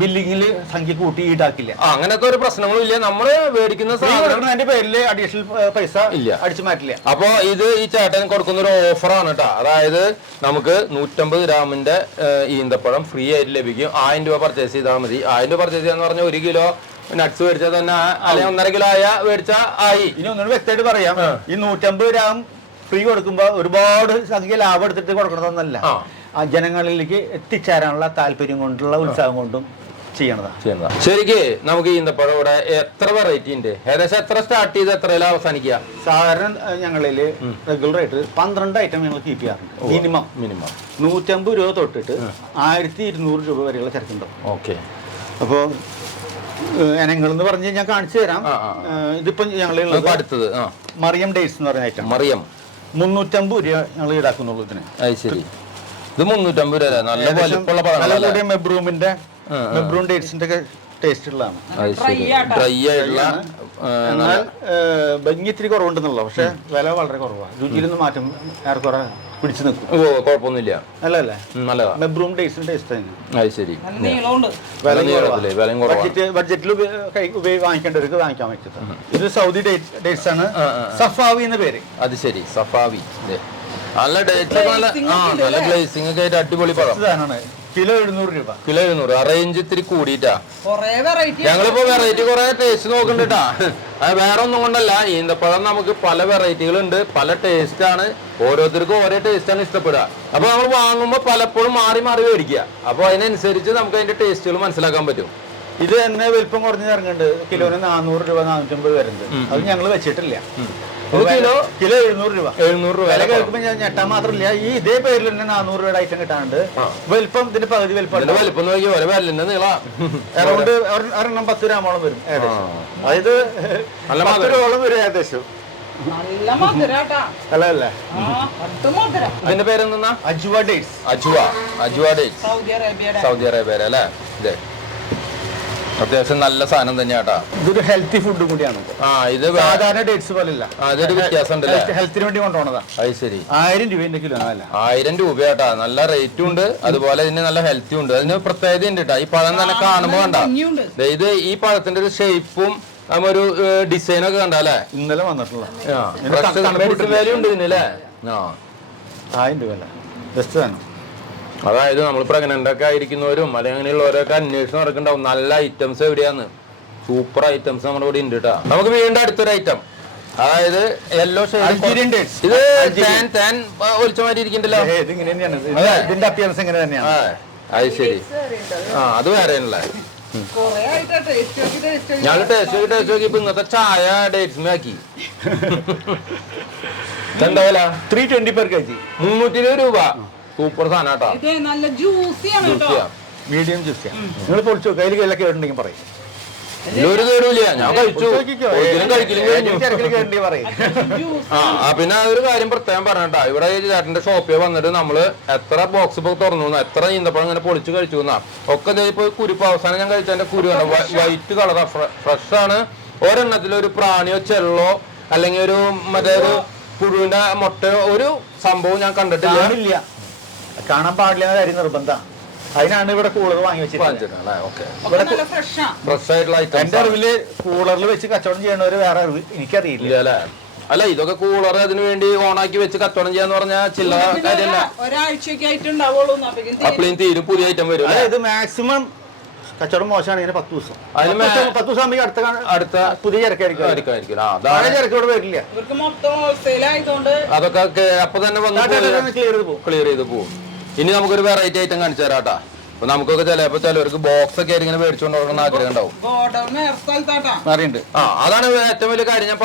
ബില്ലിങ്ങിൽ സംഖ്യ കൂട്ടി ഈടാക്കില്ല. അങ്ങനത്തെ ഒരു പ്രശ്നങ്ങളും ഇല്ല. നമ്മള് മേടിക്കുന്ന സാധനത്തിന്റെ പേരിൽ അഡീഷണൽ പൈസ ഇല്ല, അടിച്ചു മാറ്റില്ല. അപ്പൊ ഇത് ഈ ചേട്ടൻ കൊടുക്കുന്ന ഒരു ഓഫറാണ് കേട്ടോ. അതായത് നമുക്ക് 150 ഗ്രാമിന്റെ ഈന്തപ്പഴം ഫ്രീ ആയിട്ട് ലഭിക്കും. 1000 രൂപ പർച്ചേസ് ചെയ്താൽ മതി. 1000 രൂപ പർച്ചേസ് ചെയ്യാന്ന് പറഞ്ഞാൽ 1 കിലോ നട്ട്സ് മേടിച്ചാൽ തന്നെ അല്ലെങ്കിൽ 1.5 കിലോ മേടിച്ചാൽ ആയി. ഇനി ഒന്നുകൂടി വ്യക്തമായിട്ട് പറയാം, ഈ 150 ഗ്രാം ഫ്രീ കൊടുക്കുമ്പോ ഒരുപാട് സംഖ്യ ലാഭം എടുത്തിട്ട് കൊടുക്കണതൊന്നല്ല, ജനങ്ങളിലേക്ക് എത്തിച്ചേരാനുള്ള താല്പര്യം കൊണ്ടുള്ള ഉത്സാഹം കൊണ്ടും ചെയ്യണതാ. ശരിക്ക് നമുക്ക് ഈന്തപ്പഴം ഇവിടെ എത്ര വെറൈറ്റി ഉണ്ട്? ഏകദേശം എത്ര സ്റ്റാർട്ട് ചെയ്ത് എത്രയിലും അവസാനിക്കുക? സാധാരണ ഞങ്ങളില് റെഗുലർ ആയിട്ട് 12 ഐറ്റം ഞങ്ങൾ കീപ്പ് ചെയ്യാറുണ്ട്. മിനിമം 150 രൂപ തൊട്ടിട്ട് 1200 രൂപ വരെയുള്ള ചരക്കുണ്ടാവും. ഓക്കെ. അപ്പോൾ ഇനങ്ങളെന്ന് പറഞ്ഞ് ഞാൻ കാണിച്ചു തരാം. ഇതിപ്പോ ഞങ്ങൾ അടുത്തത് മറിയം ഡേറ്റ്സ് എന്ന് പറയുന്ന ഐറ്റം. മറിയം 350 രൂപ ഞങ്ങൾ ഈടാക്കുന്നുള്ളൂ ഇതിന്. അത് ശരി. ഇത് 350 രൂപ. നല്ല വലിപ്പമുള്ള പഴം. മെബ്രൂമിന്റെ മെബ്രൂം ഡേറ്റ്സിന്റെ ഒക്കെ ടേസ്റ്റ് ഉള്ളതാണ്. ഡ്രൈ ആയിട്ടുള്ള, എന്നാൽ ഭംഗി ഇത്തിരി കുറവുണ്ടെന്നുള്ളൂ. പക്ഷെ വില വളരെ കുറവാണ്. രുചിയിലൊന്നും മാറ്റം ഏറെക്കുറെ പിടിച്ചു നിൽക്കും. കുഴപ്പമൊന്നുമില്ല. അല്ലല്ലേ, നല്ലതാ. മെബ്രൂം ഡേറ്റ്സിന്റെ ടേസ്റ്റ് തന്നെ. അത് ശരി. ബഡ്ജറ്റിൽ വാങ്ങിക്കേണ്ടവർക്ക് വാങ്ങിക്കാൻ പറ്റും. ഇത് സൗദി ഡേറ്റ്സ് ആണ്, സഫാവി എന്ന പേര്. അത് ശരി, സഫാവി. നല്ല ഡേറ്റ്, നല്ല ഗ്ലേസിംഗ് ഒക്കെ ആയിട്ട് അടിപൊളി പഴം. കിലോ 700 രൂപ. കിലോ 700. റേഞ്ച് ഇത്തിരി കൂടിയിട്ടാ. ഞങ്ങളിപ്പോ വെറൈറ്റി കുറെ ടേസ്റ്റ് നോക്കണ്ടാ. അത് വേറെ ഒന്നും കൊണ്ടല്ല, ഈന്തപ്പഴം നമുക്ക് പല വെറൈറ്റികളുണ്ട്, പല ടേസ്റ്റ് ആണ്. ഓരോരുത്തർക്കും ഓരോ ടേസ്റ്റ് ആണ് ഇഷ്ടപ്പെടുക. അപ്പൊ നമ്മൾ വാങ്ങുമ്പോൾ പലപ്പോഴും മാറി മാറി മേടിക്കുക. അപ്പൊ അതിനനുസരിച്ച് നമുക്ക് അതിന്റെ ടേസ്റ്റുകൾ മനസ്സിലാക്കാൻ പറ്റും. ഇത് തന്നെ വലിപ്പം കുറഞ്ഞ് ഇറങ്ങുന്നുണ്ട്. കിലോന് 400 രൂപ 450 വരുന്നുണ്ട്. അത് ഞങ്ങൾ വെച്ചിട്ടില്ല. കിലോ 700 രൂപ. 700 രൂപ വില കേൾക്കുമ്പോൾ ഞാൻ ഞെട്ടാൻ മാത്രമില്ല. ഈ ഇതേ പേരിൽ തന്നെ 400 രൂപയുടെ ഐറ്റം കിട്ടാണ്ട് വലിപ്പം ഇതിന്റെ പകുതി വലിപ്പം നോക്കി ഓരോ വിരലിന്റെ നീളാ അറൗണ്ട് ഒരെണ്ണം 10 ഗ്രാമോളം വരും ഏകദേശം. അതായത് 10 രൂപയോളം വരും ഏകദേശം. അല്ലേ? ഇതിന്റെ പേരെന്താ? Ajuva dates. Ajuva dates, Saudi Arabia അല്ലേ? ഇതേ അത്യാവശ്യം നല്ല സാധനം തന്നെയാട്ടാ. ഇതൊരു ഹെൽത്തി ഫുഡും കൂടിയാണ്. ഇത് സാധാരണ ഡേറ്റ്സ് പോലെയല്ല, അതൊരു വ്യത്യാസം ഉണ്ടല്ലേ? ഹെൽത്തിന് വേണ്ടി കൊണ്ടുപോണതാ. അത് ശരി. 1000 രൂപ കിലോ. 1000 രൂപയാട്ടാ. നല്ല റേറ്റും ഉണ്ട്, അതുപോലെ ഇതിന് നല്ല ഹെൽത്തി ഉണ്ട്. അതിന് പ്രത്യേകത ഉണ്ട് കേട്ടാ. ഈ പഴം തന്നെ കാണുമ്പോ കണ്ട, ഇത് ഈ പഴത്തിന്റെ ഒരു ഷേപ്പും ഒരു ഡിസൈനൊക്കെ കണ്ടല്ലേ? ഇന്നലെ വന്നിട്ടുള്ള വില ഉണ്ട് ഇതിനല്ലേ? 1000 രൂപ ബെസ്റ്റ് തന്നെ. അതായത് നമ്മൾ പ്രഗ്നന്റ് ഒക്കെ ആയിരിക്കുന്നവരും അല്ലെങ്കിൽ അങ്ങനെയുള്ളവരൊക്കെ അന്വേഷണം നടക്കുന്നുണ്ടാവും നല്ല ഐറ്റംസ് എവിടെയാന്ന്. സൂപ്പർ ഐറ്റംസ് നമ്മുടെ ഇവിടെ ഉണ്ട് കേട്ടോ. നമുക്ക് വീണ്ടും അടുത്തൊരു ഐറ്റം, അതായത് യെല്ലോ ഷെയ്ഡ്. ഇത് തേൻ ഒലിച്ച മാതിരി ഇരിക്കണ്ടല്ലോ. ഇതിന്റെ അപ്പിയറൻസ് ഇങ്ങനെ തന്നെയാണ്. അത് ശരി. അത് വേറെ ആണല്ലേ? ഞങ്ങൾ ടേസ്റ്റ് നോക്കി ഇപ്പൊ ഇന്നത്തെ ചായ ഡേറ്റ്സ് ആക്കി. എന്താ വില? 320 per kg. 320 രൂപ. സൂപ്പർ സാധനം കേട്ടോ. മീഡിയം ജ്യൂസിയാണ്. നിങ്ങൾ പൊളിച്ചു കയ്യിൽ കയ്യിലൊക്കെ കേട്ടിട്ടുണ്ടെങ്കിൽ പറയും. ഒരു കേടില്ല, ഞാൻ കഴിച്ചു. പിന്നെ ഒരു കാര്യം പ്രത്യേകം പറഞ്ഞാ, ഇവിടെ ചേട്ടന്റെ ഷോപ്പിൽ വന്നിട്ട് നമ്മള് എത്ര ബോക്സ് ഇപ്പൊ തുറന്നു, എത്ര ഈന്തപ്പഴം ഇങ്ങനെ പൊളിച്ച് കഴിച്ചു എന്നാ ഒക്കെ. ഇപ്പൊ കുരുപ്പ് അവസാനം ഞാൻ കഴിച്ചതിന്റെ കുരു വൈറ്റ് കളറാ, ഫ്രഷ് ആണ്. ഒരെണ്ണത്തിൽ ഒരു പ്രാണിയോ ചെള്ളോ അല്ലെങ്കിൽ ഒരു മറ്റേത് പുഴുവിന്റെ മുട്ടയോ ഒരു സംഭവം ഞാൻ കണ്ടിട്ടില്ല. കാണാൻ പാടില്ല കാര്യം നിർബന്ധം. അതിനാണ് ഇവിടെ കൂളർ വാങ്ങി വെച്ചിട്ടുള്ളത്. എന്റെ അറിവില് കൂളറിൽ വെച്ച് കച്ചവടം ചെയ്യണവര് വേറെ അറിവ് എനിക്കറിയില്ല അല്ലേ? അല്ല, ഇതൊക്കെ കൂളർ അതിനു വേണ്ടി ഓണാക്കി വെച്ച് കച്ചവടം ചെയ്യാന്ന് പറഞ്ഞാൽ ചില്ലറ കാര്യമല്ല. അപ്പളേയും തീരും, പുതിയ ഐറ്റം വരും. ഇത് മാക്സിമം കച്ചവടം മോശമാണ്. ഇതിന് 10 ദിവസം. 10 ദിവസം ആകുമ്പോൾ അടുത്ത പുതിയ ചരക്കായിരിക്കും. ചരക്കോട് വരില്ല. അതൊക്കെ അപ്പൊ തന്നെ വന്ന് ക്ലിയർ ചെയ്ത് പോകും. ഇനി നമുക്കൊരു വെറൈറ്റി ഐറ്റം കാണിച്ചു തരാട്ടാ. അപ്പൊ നമുക്കൊക്കെ ചിലർക്ക് ബോക്സ് ഒക്കെ ആയിട്ട് ഇങ്ങനെ മേടിച്ചുകൊണ്ട് കൊടുക്കുന്ന ആഗ്രഹം ഉണ്ടാവും. അറിയുണ്ട്. അതാണ് ഏറ്റവും വലിയ കാര്യം ഞാൻ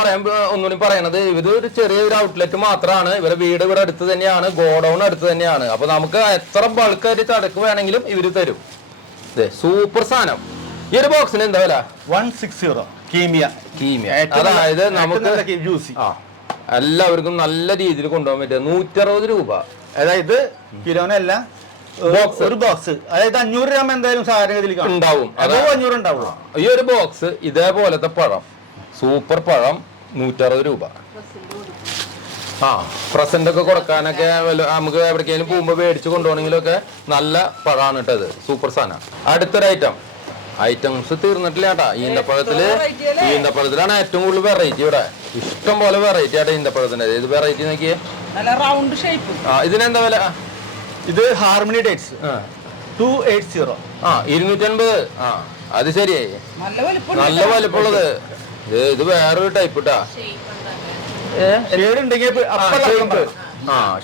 ഒന്നുകൂടി പറയണത്. ഇത് ഒരു ചെറിയൊരു ഔട്ട്ലെറ്റ് മാത്രമാണ്. ഇവരുടെ വീട് ഇവിടെ അടുത്ത് തന്നെയാണ്, ഗോഡൌൺ അടുത്ത് തന്നെയാണ്. അപ്പൊ നമുക്ക് എത്ര ബൾക്കായിട്ട് ചടക്ക് വേണമെങ്കിലും ഇവര് തരും. സൂപ്പർ സാധനം. ഈ ഒരു ബോക്സിന് എന്താ വില? 160 കീമിയ. അതായത് നമുക്ക് എല്ലാവർക്കും നല്ല രീതിയിൽ കൊണ്ടുപോകാൻ പറ്റുക 160 രൂപ. അതായത് കിലോനല്ല, ഒരു ബോക്സ്. അതായത് 500 ഗ്രാം എന്തായാലും സാധനത്തിൽ ഉണ്ടാവും. 500 ഉണ്ടാവുള്ളൂ. ഈ ഒരു ബോക്സ് ഇതേപോലത്തെ പഴം, സൂപ്പർ പഴം 160 രൂപ. പ്രസന്റ് ഒക്കെ കൊടുക്കാനൊക്കെ നമുക്ക് എവിടേക്കെങ്കിലും പോകുമ്പോ മേടിച്ച് കൊണ്ടുപോകണമെങ്കിലൊക്കെ നല്ല പഴമാണ് കേട്ടത്. സൂപ്പർ സാധനം. അടുത്തൊരു ഐറ്റംസ് തീർന്നിട്ടില്ല കേട്ടാ. ഈന്തപ്പഴത്തിലാണ് ഏറ്റവും കൂടുതൽ വെറൈറ്റി ഇവിടെ. ഇഷ്ടം പോലെ വെറൈറ്റി ആയിട്ട് ഈന്തപ്പഴത്തിന്റെ. ഇത് വെറൈറ്റി നോക്കിയേ, ഇതിനെന്താ വില? ഇത് ഹാർമണി ഡേറ്റ്സ് 280. 250. അത് ശരിയായി, നല്ല വലിപ്പമുള്ളത്. ഇത് വേറൊരു ടൈപ്പ് ഇട്ടാ.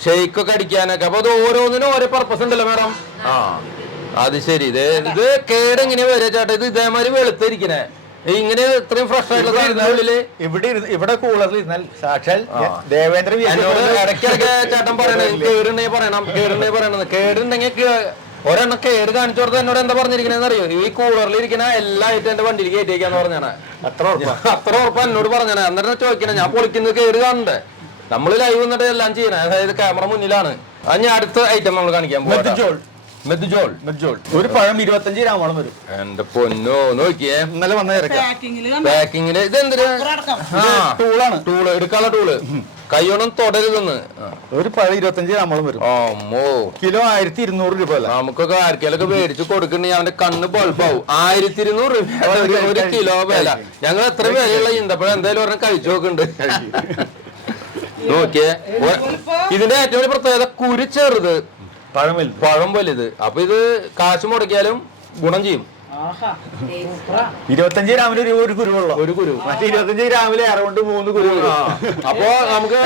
ഷെയ്ക്ക് ഒക്കെ അടിക്കാനൊക്കെ. അപ്പൊ അത് ഓരോന്നിനും ഓരോ പർപ്പസ് ഉണ്ടല്ലോ മാഡം. അത് ശരി. ഇത് കേട് എങ്ങനെയാ വരിക ചേട്ടാ? ഇത് ഇതേമാതിരി വെളുത്തിരിക്കണേ, ഇങ്ങനെ ഇത്രയും ഫ്രഷ് ആയിട്ടുള്ള ഇവിടെ കൂളറിൽ ഇരുന്നാൽ സാക്ഷാൽ ദേവേന്ദ്ര ഇടയ്ക്കിടയ്ക്ക് ചേട്ടൻ പറയണേ കേടുണ്ടെങ്കിൽ പറയണത്. കേടുണ്ടെങ്കിൽ ഒരെണ്ണം കേട് കാണിച്ചു കൊടുത്ത എന്നോട് എന്താ പറഞ്ഞിരിക്കണെന്ന് അറിയോ? ഈ കൂളറിൽ ഇരിക്കുന്ന എല്ലാ ഐറ്റം എന്റെ വണ്ടിയിൽ കയറ്റിയേക്കാന്ന് പറഞ്ഞാണ്. അത്ര ഉറപ്പാ എന്നോട് പറഞ്ഞാണ്. അന്നേരം ചോദിക്കണേ, ഞാൻ പൊളിക്കുന്നത് കേട് കാണണ്ടേ? നമ്മള് ലൈവ് വന്നിട്ട് എല്ലാം ചെയ്യണേ. അതായത് ക്യാമറ മുന്നിലാണ്. ഞാൻ അടുത്ത ഐറ്റം നമ്മൾ കാണിക്കാൻ പോകും. മെദ്ജോൾ. ഒരു പഴം 25 ഗ്രാമോളം വരും. എന്റെ പൊന്നോ, നോക്കിയേ. ഇന്നലെ വന്ന പാക്കിങ്ങില് ഇതെന്തിനാ? ടൂള് എടുക്കാനുള്ള ടൂള്. കൈയോണം തൊടരുതെന്ന്. ഒരു പഴം 25 ഗ്രാമോളം വരും. കിലോ 1200 രൂപ. നമുക്കൊക്കെ ആർക്കെങ്കിലൊക്കെ മേടിച്ച് കൊടുക്കണെങ്കിൽ അവന്റെ കണ്ണ് ബൾബാവും. 1200 രൂപ ഒരു കിലോ വില. ഞങ്ങൾ എത്ര വിലയുള്ള ഈന്തപ്പഴം എന്തായാലും ഒരെണ്ണം കഴിച്ചു നോക്കുന്നുണ്ട്. നോക്കിയേ, ഇതിന്റെ ഏറ്റവും വലിയ പ്രത്യേകത കുരു ചെറുത്, പഴം വലുത്. അപ്പൊ ഇത് കാശ് മുടക്കിയാലും ഗുണം ചെയ്യും. 25 ഗ്രാമിന് ഒരു കുരുവുള്ള ഒരു കുരു. മറ്റേ 25 ഗ്രാമിലെ അറൗണ്ട് 3 കുരു. അപ്പൊ നമുക്ക്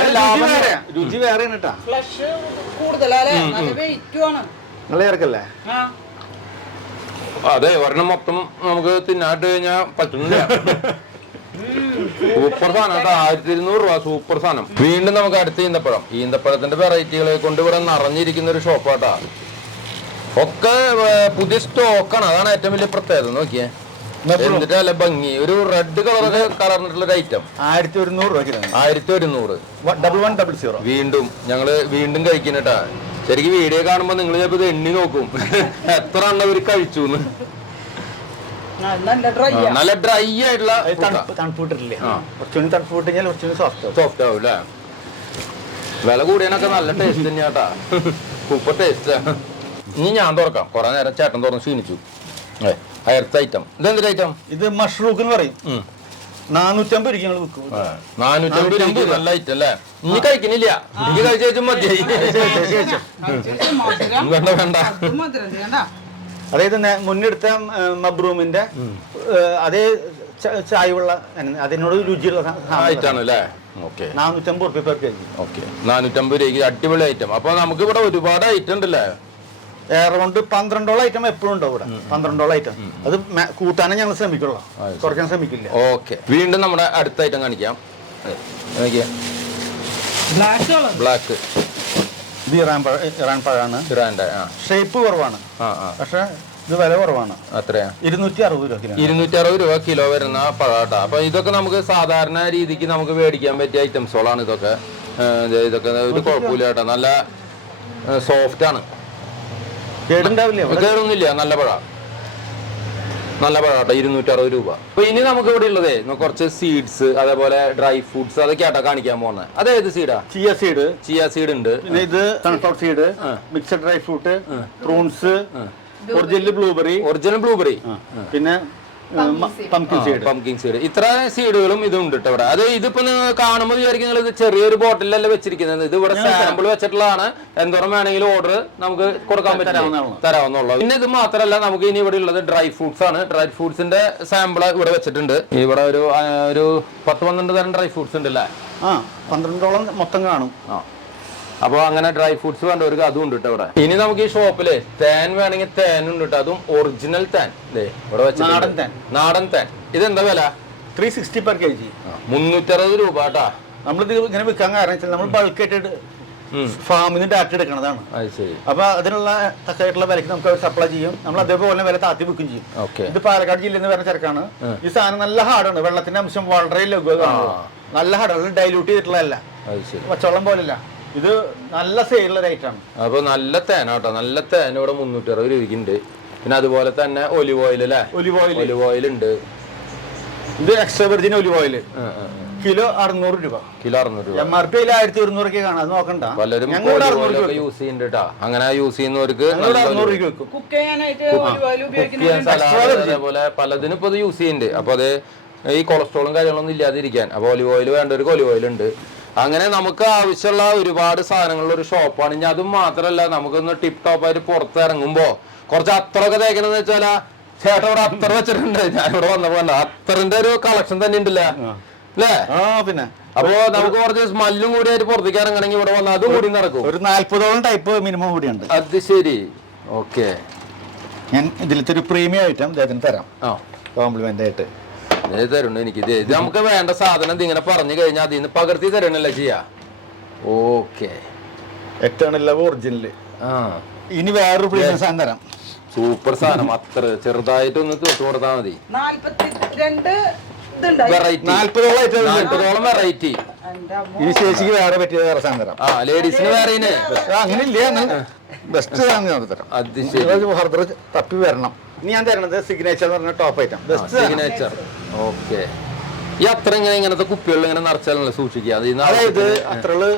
രുചി വേറെ കേട്ടാ. നല്ല ഇറക്കല്ലേ? അതെ, ഒരെണ്ണം മൊത്തം നമുക്ക് തിന്നാട്ട് കഴിഞ്ഞാൽ പറ്റുന്നില്ല. സൂപ്പർ സാധനം കേട്ടോ. 1200 രൂപ. സൂപ്പർ സാധനം. വീണ്ടും നമുക്ക് അടുത്ത ഈന്തപ്പഴത്തിന്റെ വെറൈറ്റികളെ കൊണ്ട് ഇവിടെ നിറഞ്ഞിരിക്കുന്ന ഒരു ഷോപ്പാട്ടാ. ഒക്കെ പുതിയ സ്റ്റോക്കാണ്. അതാണ് ഏറ്റവും വലിയ പ്രത്യേകത. നോക്കിയേ, എന്നിട്ട് നല്ല ഭംഗി. ഒരു റെഡ് കളറൊക്കെ കലർന്നിട്ടുള്ള ഒരു ഐറ്റം. 1100 രൂപ. 1100. 1100. വീണ്ടും ഞങ്ങള് കഴിക്കുന്നട്ടാ. ശരിക്കും വീഡിയോ കാണുമ്പോ നിങ്ങൾ ചിലപ്പോ ഇത് എണ്ണി നോക്കും എത്ര എണ്ണം ഇവര് കഴിച്ചു. നല്ല ഡ്രൈ ആയിട്ടുള്ള തണുപ്പിട്ടില്ലേ? കുറച്ചുകൂടി തണുപ്പിട്ട് കഴിഞ്ഞാൽ കുറച്ചുകൂടി സോഫ്റ്റ് ആവും അല്ലേ? വില കൂടിയനൊക്കെ നല്ല ടേസ്റ്റ് തന്നെയാട്ടാ. Super taste. ഇനി ഞാൻ തുറക്കാം. കുറെ നേരം ചേട്ടൻ തുറന്ന് ക്ഷീണിച്ചു. അടുത്ത ഐറ്റം ഇതെന്തൊരു ഐറ്റം? ഇത് മഷ്റൂക്ക് എന്ന് പറയും. 450 രൂപ ഞങ്ങൾ വിൽക്കും. 450 രൂപ. നല്ല ഐറ്റം അല്ലേ? ഇനി കഴിക്കണില്ല, ഇനി കഴിച്ചു മതിയായി. വേണ്ട. അതായത് മുന്നെടുത്ത മബ്രൂമിന്റെ അതേ ചായവുള്ള അതിനോട് രുചിയുള്ള ഐറ്റാണ് അല്ലേ? 450 രൂപ പേർ കേജി. 450 രൂപയ്ക്ക് അടിപൊളി ഐറ്റം. അപ്പൊ നമുക്ക് ഇവിടെ ഒരുപാട് ഐറ്റം ഉണ്ടല്ലേ? അറൗണ്ട് 12 ഐറ്റം എപ്പോഴും ഉണ്ടാവും ഇവിടെ. 12 ഐറ്റം. അത് കൂട്ടാനും ഞങ്ങൾ ശ്രമിക്കുള്ളൂ, കുറയ്ക്കാൻ ശ്രമിക്കില്ല. ഓക്കെ, വീണ്ടും നമ്മുടെ അടുത്ത ഐറ്റം കാണിക്കാം. ബ്ലാക്ക്. ഇത് ഇറാൻ പഴമാണ്. ഷേപ്പ് കുറവാണ്, പക്ഷെ ഇത് വില കുറവാണ്. അത്രയാ? 260 രൂപ. 260 രൂപ കിലോ വരുന്ന പഴാട്ടാ. അപ്പൊ ഇതൊക്കെ നമുക്ക് സാധാരണ രീതിക്ക് നമുക്ക് മേടിക്കാൻ പറ്റിയ ഐറ്റംസുകളാണ് ഇതൊക്കെ. ഇതൊക്കെ ഒരു കുഴപ്പമില്ല കേട്ടോ. നല്ല സോഫ്റ്റ് ആണ്, കേടൊന്നുമില്ല. നല്ല പഴാട്ടോ. 260 രൂപ. അപ്പൊ ഇനി നമുക്ക് ഇവിടെ ഉള്ളതേ കുറച്ച് സീഡ്സ്, അതേപോലെ ഡ്രൈ ഫ്രൂട്ട്സ്, അതൊക്കെ ആട്ടോ കാണിക്കാൻ പോകുന്നത്. അതേത് സീഡാ? ചിയ സീഡ് ഉണ്ട്. പിന്നെ ഇത് sunflower seed, mixed dry fruit, prunes, original blueberry, പിന്നെ പംകിൻ സീഡ്. ഇത്ര സീഡുകളും ഇതുണ്ട് കേട്ടോ ഇവിടെ. അത് ഇതിപ്പോ കാണുമ്പോൾ വിചാരിക്കും നിങ്ങൾ ഇത് ചെറിയൊരു ബോട്ടിലല്ല വെച്ചിരിക്കുന്നത്. ഇത് ഇവിടെ സാമ്പിൾ വെച്ചിട്ടുള്ളതാണ്. എന്തോരം വേണമെങ്കിലും ഓർഡർ നമുക്ക് കൊടുക്കാൻ തരാവുന്നുള്ളൂ. പിന്നെ ഇത് മാത്രമല്ല, നമുക്ക് ഇനി ഇവിടെ ഉള്ളത് ഡ്രൈ ഫ്രൂട്ട്സ് ആണ്. ഡ്രൈ ഫ്രൂട്ട്സിന്റെ സാമ്പിൾ ഇവിടെ വെച്ചിട്ടുണ്ട്. ഇവിടെ ഒരു 10-12 തരം ഡ്രൈ ഫ്രൂട്ട്സ് ഉണ്ട് അല്ലേ? 12ഓളം മൊത്തം കാണും. അപ്പൊ അങ്ങനെ ഡ്രൈ ഫ്രൂട്ട്സ് വേണ്ടവർക്ക് അതും ഉണ്ട് കേട്ടോ ഇവിടെ. ഇനി നമുക്ക് ഈ ഷോപ്പില് തേൻ വേണമെങ്കിൽ തേനുണ്ട് കേട്ടോ, അതും ഒറിജിനൽ തേൻ. ഇവിടെ വെച്ച് നാടൻ തേൻ. ഇതെന്താ വില? 360 per kg. 360 രൂപ കേട്ടാ. നമ്മളിത് ഇങ്ങനെ വിൽക്കാൻ കാരണം വെച്ചാൽ നമ്മൾ ബൾക്ക് ആയിട്ട് ഫാമിൽ നിന്ന് ഡാറ്റ എടുക്കണതാണ്. അപ്പൊ അതിനുള്ള തക്കായിട്ടുള്ള വിലക്ക് നമുക്ക് സപ്ലൈ ചെയ്യും. നമ്മൾ അതേപോലെ വില താത്തി വിൽക്കും ചെയ്യും. ഇത് പാലക്കാട് ജില്ലയിൽ നിന്ന് വരുന്ന ചരക്കാണ്. ഈ സാധനം നല്ല ഹാർഡാണ്, വെള്ളത്തിന്റെ അംശം വളരെ ലഘുവാണ്, നല്ല ഹാർഡാണ്, ഡൈലൂട്ട് ചെയ്തിട്ടുള്ളതല്ല, പച്ചവെള്ളം പോലല്ല. ഇത് നല്ല സെയിലുള്ള റേറ്റാണ്. അപ്പൊ നല്ല തേനാട്ടോ, നല്ല തേൻ ഇവിടെ 360 രൂപയ്ക്കുണ്ട്. പിന്നെ അതുപോലെ തന്നെ ഒലിവ് ഓയിൽ അല്ലേ, ഒലിവ് ഓയിൽ ഉണ്ട്. ഇത് extra virgin olive oil kilo 600 രൂപ. കിലോ 600 രൂപ. MRP 1200 ഒക്കെ കാണാം, അത് നോക്കണ്ട. പലരും യൂസ് ചെയ്യുന്നുണ്ട്. അങ്ങനെ യൂസ് ചെയ്യുന്നവർക്ക് അതേപോലെ പലതിനും ഇപ്പൊ ഇത് യൂസ് ചെയ്യുന്നുണ്ട്. അപ്പൊ അത് ഈ കൊളസ്ട്രോളും കാര്യങ്ങളൊന്നും ഇല്ലാതിരിക്കാൻ അപ്പൊ ഒലിവ് ഓയിൽ വേണ്ടവർക്ക് ഒലിവ് ഓയിൽ ഉണ്ട്. അങ്ങനെ നമുക്ക് ആവശ്യമുള്ള ഒരുപാട് സാധനങ്ങളുള്ള ഒരു ഷോപ്പാണ്. ഇനി അതും മാത്രമല്ല, നമുക്കൊന്ന് ടിപ്പ് ടോപ്പ് ആയിട്ട് പുറത്ത് ഇറങ്ങുമ്പോ കുറച്ച് അത്തറൊക്കെ തേക്കണെന്ന് വെച്ചാൽ ചേട്ടൻ ഇവിടെ അത്തർ വെച്ചിട്ടുണ്ട്. ഞാനിവിടെ വന്നപ്പോ അത്തറിന്റെ ഒരു കളക്ഷൻ തന്നെ ഉണ്ടല്ലേ അല്ലേ? പിന്നെ അപ്പൊ നമുക്ക് കുറച്ച് സ്മെല്ലും കൂടി ആയിട്ട് പുറത്തേക്ക് ഇറങ്ങണമെങ്കിൽ ഇവിടെ വന്നാൽ അതും കൂടി നടക്കും. ഒരു 40ഓളം ടൈപ്പ് മിനിമം കൂടിയുണ്ട്. അത് ശരി, ഓക്കെ. ഞാൻ ഇതിലത്തെ ഒരു പ്രീമിയം ഐറ്റം അദ്ദേഹത്തിന് തരാം കോംപ്ലിമെന്റ് ആയിട്ട്. തരുന്നുണ്ട് എനിക്ക്. ഇത് നമുക്ക് വേണ്ട സാധനം ഇങ്ങനെ പറഞ്ഞു കഴിഞ്ഞാൽ അതിൽ നിന്ന് പകർത്തി തരണല്ലേ ചെയ്യാ. Okay, external original. ഇനി വേറൊരു പ്രീമിയം സാധനം തരാം. സൂപ്പർ സാധനം. അത്ര ചെറുതായിട്ടൊന്ന് തൊട്ട് കൊടുത്താൽ മതി. 40ഓളം വെറൈറ്റി. ഈ ചേച്ചിക്ക് വേറെ പറ്റിയ വേറെ സാധനം തരാം. ലേഡീസിന് വേറെ അങ്ങനെ ഇല്ല, ബെസ്റ്റ് സാധനം ഞാൻ തരാം. അത് ശരി, ഫർദർ തപ്പി വരണം. ഇനി ഞാൻ തരണത് സിഗ്നേച്ചർ എന്ന് പറഞ്ഞ ടോപ്പ് ഐറ്റം. സിഗ്നേച്ചർ. ഓക്കെ. ഈ അത്ര ഇങ്ങനത്തെ കുപ്പികളിൽ ഇങ്ങനെ നിറച്ചാലല്ലേ സൂക്ഷിക്കുക? അതായത് അത്രകള്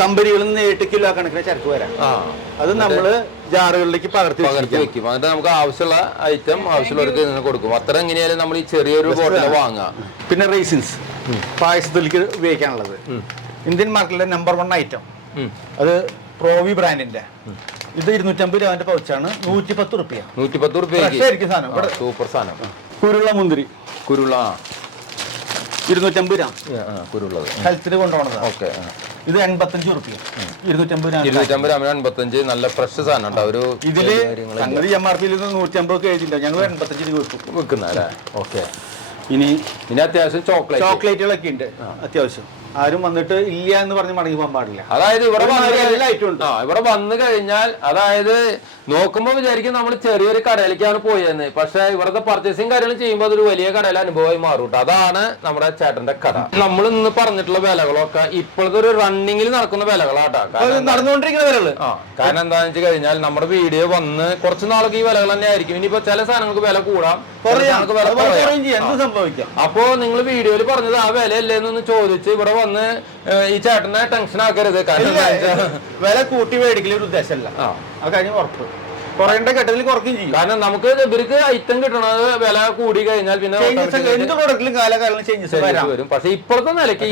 കമ്പനികളിൽ നിന്ന് നേരിട്ട് കിലോ കണക്കിന് ചരക്ക് വരാം. അത് നമ്മള് ജാറുകളിലേക്ക് പകർത്തി വെക്കും. എന്നിട്ട് നമുക്ക് ആവശ്യമുള്ള ഐറ്റം ആവശ്യമുള്ളവർക്ക് ഇതിന് കൊടുക്കും. അത്ര എങ്ങനെയാലും നമ്മൾ ഈ ചെറിയൊരു ബോട്ടിൽ വാങ്ങാം. പിന്നെ റേസിൻസ് പായസത്തിലേക്ക് ഉപയോഗിക്കാനുള്ളത് ഇന്ത്യൻ മാർക്കറ്റിലെ നമ്പർ 1 ഐറ്റം. അത് പ്രോവി ബ്രാൻഡിന്റെ. ഇത് 250 രൂപന്റെ പൗച്ചാണ്. 110 രൂപ. 110 രൂപയ്ക്ക് സൂപ്പർ സാധനം. കുരുള്ള മുന്തിരി. കുരുള്ള 250 ഗ്രാം. കുരുള്ളത് ഹെൽത്തിന് കൊണ്ടുപോകണത്. ഓക്കെ. ഇത് 85 രൂപ. 250 ഗ്രാം. 250 ഗ്രാമിന് 85. നല്ല ഫ്രഷ് സാധനം കേട്ടോ. ഒരു ഇതില് സംഗതി MRP 150 എഴുതിയില്ല, ഞങ്ങൾ 85 രൂപ വെക്കുന്ന അല്ലേ? ഓക്കെ. ഇനി അത്യാവശ്യം ചോക്ലേറ്റുകളൊക്കെ ഉണ്ട്. അത്യാവശ്യം ആരും വന്നിട്ട് ഇല്ല എന്ന് പറഞ്ഞ് മടങ്ങി പോകാൻ പാടില്ല. അതായത് ഇവിടെ വന്നു കഴിഞ്ഞാൽ, അതായത് നോക്കുമ്പോ വിചാരിക്കും നമ്മൾ ചെറിയൊരു കടയിലേക്കാണ് പോയെന്ന്. പക്ഷെ ഇവിടുത്തെ പർച്ചേസിങ് കാര്യങ്ങൾ ചെയ്യുമ്പോൾ അതൊരു വലിയ കടയിലെ അനുഭവമായി മാറും. അതാണ് നമ്മുടെ ചേട്ടന്റെ കട. നമ്മൾ ഇന്ന് പറഞ്ഞിട്ടുള്ള വിലകളൊക്കെ ഇപ്പോഴത്തെ ഒരു റണ്ണിങ്ങിൽ നടക്കുന്ന വിലകളാട്ടാ, നടന്നുകൊണ്ടിരിക്കുന്ന വിലകള്. കാരണം എന്താണെന്ന് വെച്ച് കഴിഞ്ഞാൽ നമ്മുടെ വീഡിയോ വന്ന് കുറച്ച് നാളൊക്കെ ഈ വിലകൾ തന്നെ ആയിരിക്കും. ഇനിയിപ്പോ ചില സാധനങ്ങൾക്ക് വില കൂടാം, സംഭവിക്കാം. അപ്പോ നിങ്ങൾ വീഡിയോയിൽ പറഞ്ഞത് ആ വിലയല്ലേന്നൊന്ന് ചോദിച്ച് ഇവിടെ വന്ന് ഈ ചേട്ടനെ ടെൻഷൻ ആക്കരുത്. വില കൂട്ടി മേടിക്കലൊരു ഉദ്ദേശമല്ല, ആ കാര്യം ഉറപ്പ്. കുറയേണ്ട ഘട്ടത്തിൽ കുറയ്ക്കുകയും ചെയ്യും. കാരണം നമുക്ക് ഇവർക്ക് ഐറ്റം കിട്ടണത് വില കൂടി കഴിഞ്ഞാൽ പിന്നെ എന്ത് പ്രൊഡക്റ്റിലും കാലകാലം ചേഞ്ചസ് വരും. പക്ഷെ ഇപ്പോഴത്തെ നിലയ്ക്ക്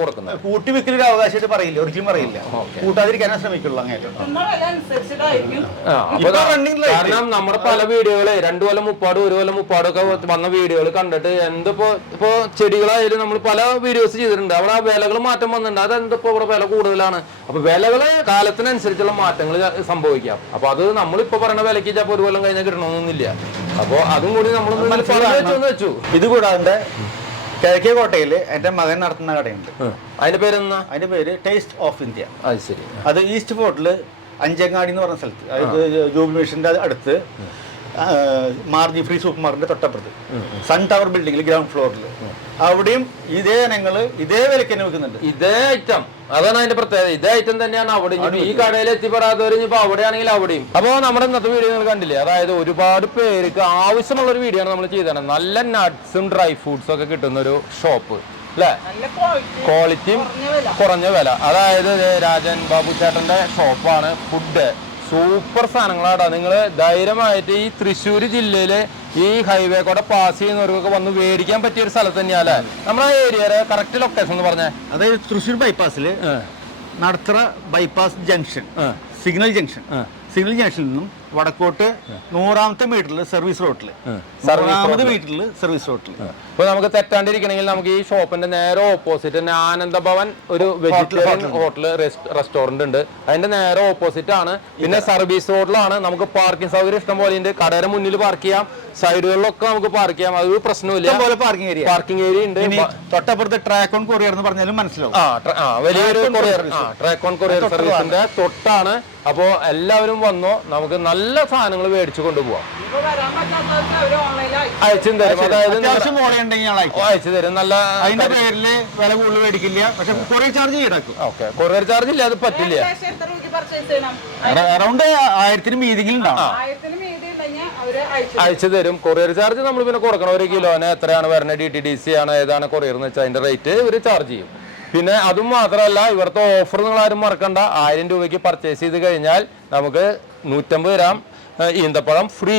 കൊടുക്കുന്നത് കൂട്ടി വെക്കലൊരു അവകാശമായിട്ട് പറയില്ല, ഒരിക്കലും പറയില്ല. കൂട്ടാതിരിക്കാനേ ശ്രമിക്കുള്ളൂ. കാരണം നമ്മുടെ പല വീഡിയോകളെ 2 കൊല്ലം 30, 1 കൊല്ലം 30 ഒക്കെ വന്ന വീഡിയോകൾ കണ്ടിട്ട് ഇപ്പോ ചെടികളായാലും നമ്മൾ പല വീഡിയോസ് ചെയ്തിട്ടുണ്ട്. അവിടെ ആ വിലകൾ മാറ്റം വന്നിട്ടുണ്ട്. അതെന്തിപ്പോ ഇവിടെ വില കൂടുതലാണ്. അപ്പൊ വിലകള് കാലത്തിനനുസരിച്ചുള്ള മാറ്റങ്ങൾ സംഭവിക്കാം. അപ്പൊ അത് നമ്മളിപ്പോ പറയുന്ന വിലക്ക് ചിലപ്പോൾ 1 കൊല്ലം കഴിഞ്ഞാൽ കിട്ടണമെന്നൊന്നില്ല. അപ്പൊ അതും കൂടി നമ്മൾ വെച്ചു. ഇത് കൂടാതെ കിഴക്കേക്കോട്ടയില് എന്റെ മകൻ നടത്തുന്ന കടയുണ്ട്. അതിന്റെ പേരെന്താ? അതിന്റെ പേര് ടേസ്റ്റ് ഓഫ് ഇന്ത്യ. അത് ശരി. അത് ഈസ്റ്റ് ഫോർട്ടില് അഞ്ചങ്ങാടി എന്ന് പറഞ്ഞ സ്ഥലത്ത്, അതായത് ജൂബിലി മിഷന്റെ അടുത്ത് മാർജി ഫ്രീ സൂപ്പർ മാർക്കറ്റിന്റെ തൊട്ടപ്പുറത്ത് സൺ ടവർ ബിൽഡിംഗിൽ ഗ്രൗണ്ട് ഫ്ലോറിൽ. അവിടെയും ഇതേ ഇനങ്ങള് ഇതേ വിലക്ക് തന്നെ വെക്കുന്നുണ്ട്. ഇതേ ഐറ്റം, അതാണ് അതിന്റെ പ്രത്യേകത. ഇതേ ഐറ്റം തന്നെയാണ് അവിടെ. ഈ കടയിൽ എത്തിപ്പെടാത്തവർ ഇനിയിപ്പോ അവിടെയാണെങ്കിൽ അവിടെയും. അപ്പോൾ നമ്മുടെ ഇന്നത്തെ വീഡിയോ നിങ്ങൾ കണ്ടില്ലേ? അതായത് ഒരുപാട് പേർക്ക് ആവശ്യമുള്ള ഒരു വീഡിയോ ആണ് നമ്മൾ ചെയ്തത്. നല്ല നട്ട്സും ഡ്രൈ ഫ്രൂട്ട്സും ഒക്കെ കിട്ടുന്ന ഒരു ഷോപ്പ് അല്ലേ? ക്വാളിറ്റിയും കുറഞ്ഞ വില. അതായത് രാജൻ ബാബു ചേട്ടന്റെ ഷോപ്പാണ്. ഫുഡ് സൂപ്പർ സാധനങ്ങളാണ്. നിങ്ങൾ ധൈര്യമായിട്ട് ഈ തൃശ്ശൂർ ജില്ലയിലെ ഈ ഹൈവേ കൂടെ പാസ് ചെയ്യുന്നവർക്കൊക്കെ വന്ന് മേടിക്കാൻ പറ്റിയ ഒരു സ്ഥലത്ത് തന്നെയല്ലേ നമ്മുടെ ഏരിയയുടെ കറക്റ്റ് ലൊക്കേഷൻ എന്ന് പറഞ്ഞാൽ? അതായത് തൃശ്ശൂർ ബൈപ്പാസിൽ Nadathara bypass junction, signal junction. Signal ജംഗ്ഷനിൽ നിന്നും വടക്കോട്ട് 100ാമത്തെ മീറ്ററിൽ സർവീസ് റോഡിൽ, 100ാമത് മീറ്ററിൽ സർവീസ് റോഡിൽ ഇപ്പൊ നമുക്ക് തെറ്റാണ്ടിരിക്കണമെങ്കിൽ നമുക്ക് ഈ ഷോപ്പിന്റെ നേരെ ഓപ്പോസിറ്റ് തന്നെ ആനന്ദ ഭവൻ ഒരു വെജിറ്റേറിയൻ ഹോട്ടൽ റെസ്റ്റോറന്റ് ഉണ്ട്. അതിന്റെ നേരെ ഓപ്പോസിറ്റ് ആണ്. പിന്നെ സർവീസ് റോഡിലാണ്. നമുക്ക് പാർക്കിംഗ് സൗകര്യം ഇഷ്ടം പോലെ ഉണ്ട്. കടയുടെ മുന്നിൽ പാർക്ക് ചെയ്യാം, സൈഡുകളിലൊക്കെ നമുക്ക് പാർക്ക് ചെയ്യാം. അതൊരു പ്രശ്നമില്ല. പാർക്കിംഗ് ഏരിയ ഉണ്ട്. തൊട്ടപ്പുറത്ത് ട്രാക്ക് ഓൺ കൊറിയർ എന്ന് പറഞ്ഞാലും മനസ്സിലാവും. വലിയൊരു കൊറിയർ ട്രാക്ക് ഓൺ കൊറിയർ സർവീസിന്റെ തൊട്ടാണ്. അപ്പോ എല്ലാവരും വന്നോ, നമുക്ക് നല്ല സാധനങ്ങൾ മേടിച്ചു കൊണ്ടുപോവാം. അയച്ചു തരും. അതായത് അയച്ചു തരും. നല്ല അതിന്റെ പേരില് വില കൂടുതൽ മേടിക്കില്ല, പക്ഷെ കൊറിയർ ചാർജ് ഈടാക്കും. ഓക്കെ, കൊറിയർ ചാർജ് ഇല്ല, അത് പറ്റില്ല. അറൗണ്ട് 1000 മീതിയിലുണ്ടാവും. അയച്ചു തരും. കൊറിയർ ചാർജ് നമ്മൾ പിന്നെ കൊടുക്കണം. 1 കിലോന് എത്രയാണ് വരുന്നത്, DTDC ആണ്, ഏതാണ് കൊറിയർ എന്ന് വെച്ചാൽ അതിന്റെ റേറ്റ് ഇവർ ചാർജ് ചെയ്യും. പിന്നെ അതും മാത്രമല്ല, ഇവിടുത്തെ ഓഫർ നിങ്ങൾ ആരും മറക്കണ്ട. 1000 രൂപയ്ക്ക് പർച്ചേസ് ചെയ്ത് കഴിഞ്ഞാൽ നമുക്ക് 150 ഗ്രാം ഈന്തപ്പഴം ഫ്രീ.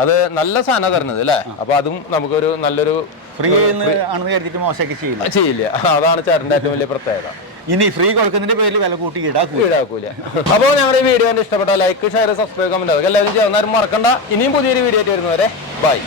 അത് നല്ല സാധനം തരുന്നത് അല്ലേ? അപ്പൊ അതും നമുക്കൊരു നല്ലൊരു ഫ്രീ ആണെന്ന് കരുതിയിട്ട് മോശമാക്കി ചെയ്യില്ല. അതാണ് ചേട്ടന്റെ ഏറ്റവും വലിയ പ്രത്യേകത. ഇനി ഫ്രീ കൊടുക്കുന്നതിന്റെ പേരിൽ വില കൂട്ടി ഈടാക്കൂല. അപ്പോൾ ഞങ്ങളുടെ ഈ വീഡിയോ ഇഷ്ടപ്പെട്ട ലൈക്ക്, ഷെയർ, സബ്സ്ക്രൈബ്, കമന്റ് അതൊക്കെ എല്ലാവരും ചെയ്യുന്നവരും മറക്കണ്ട. ഇനിയും പുതിയൊരു വീഡിയോ ആയിട്ട് വരുന്നവരെ ബൈ.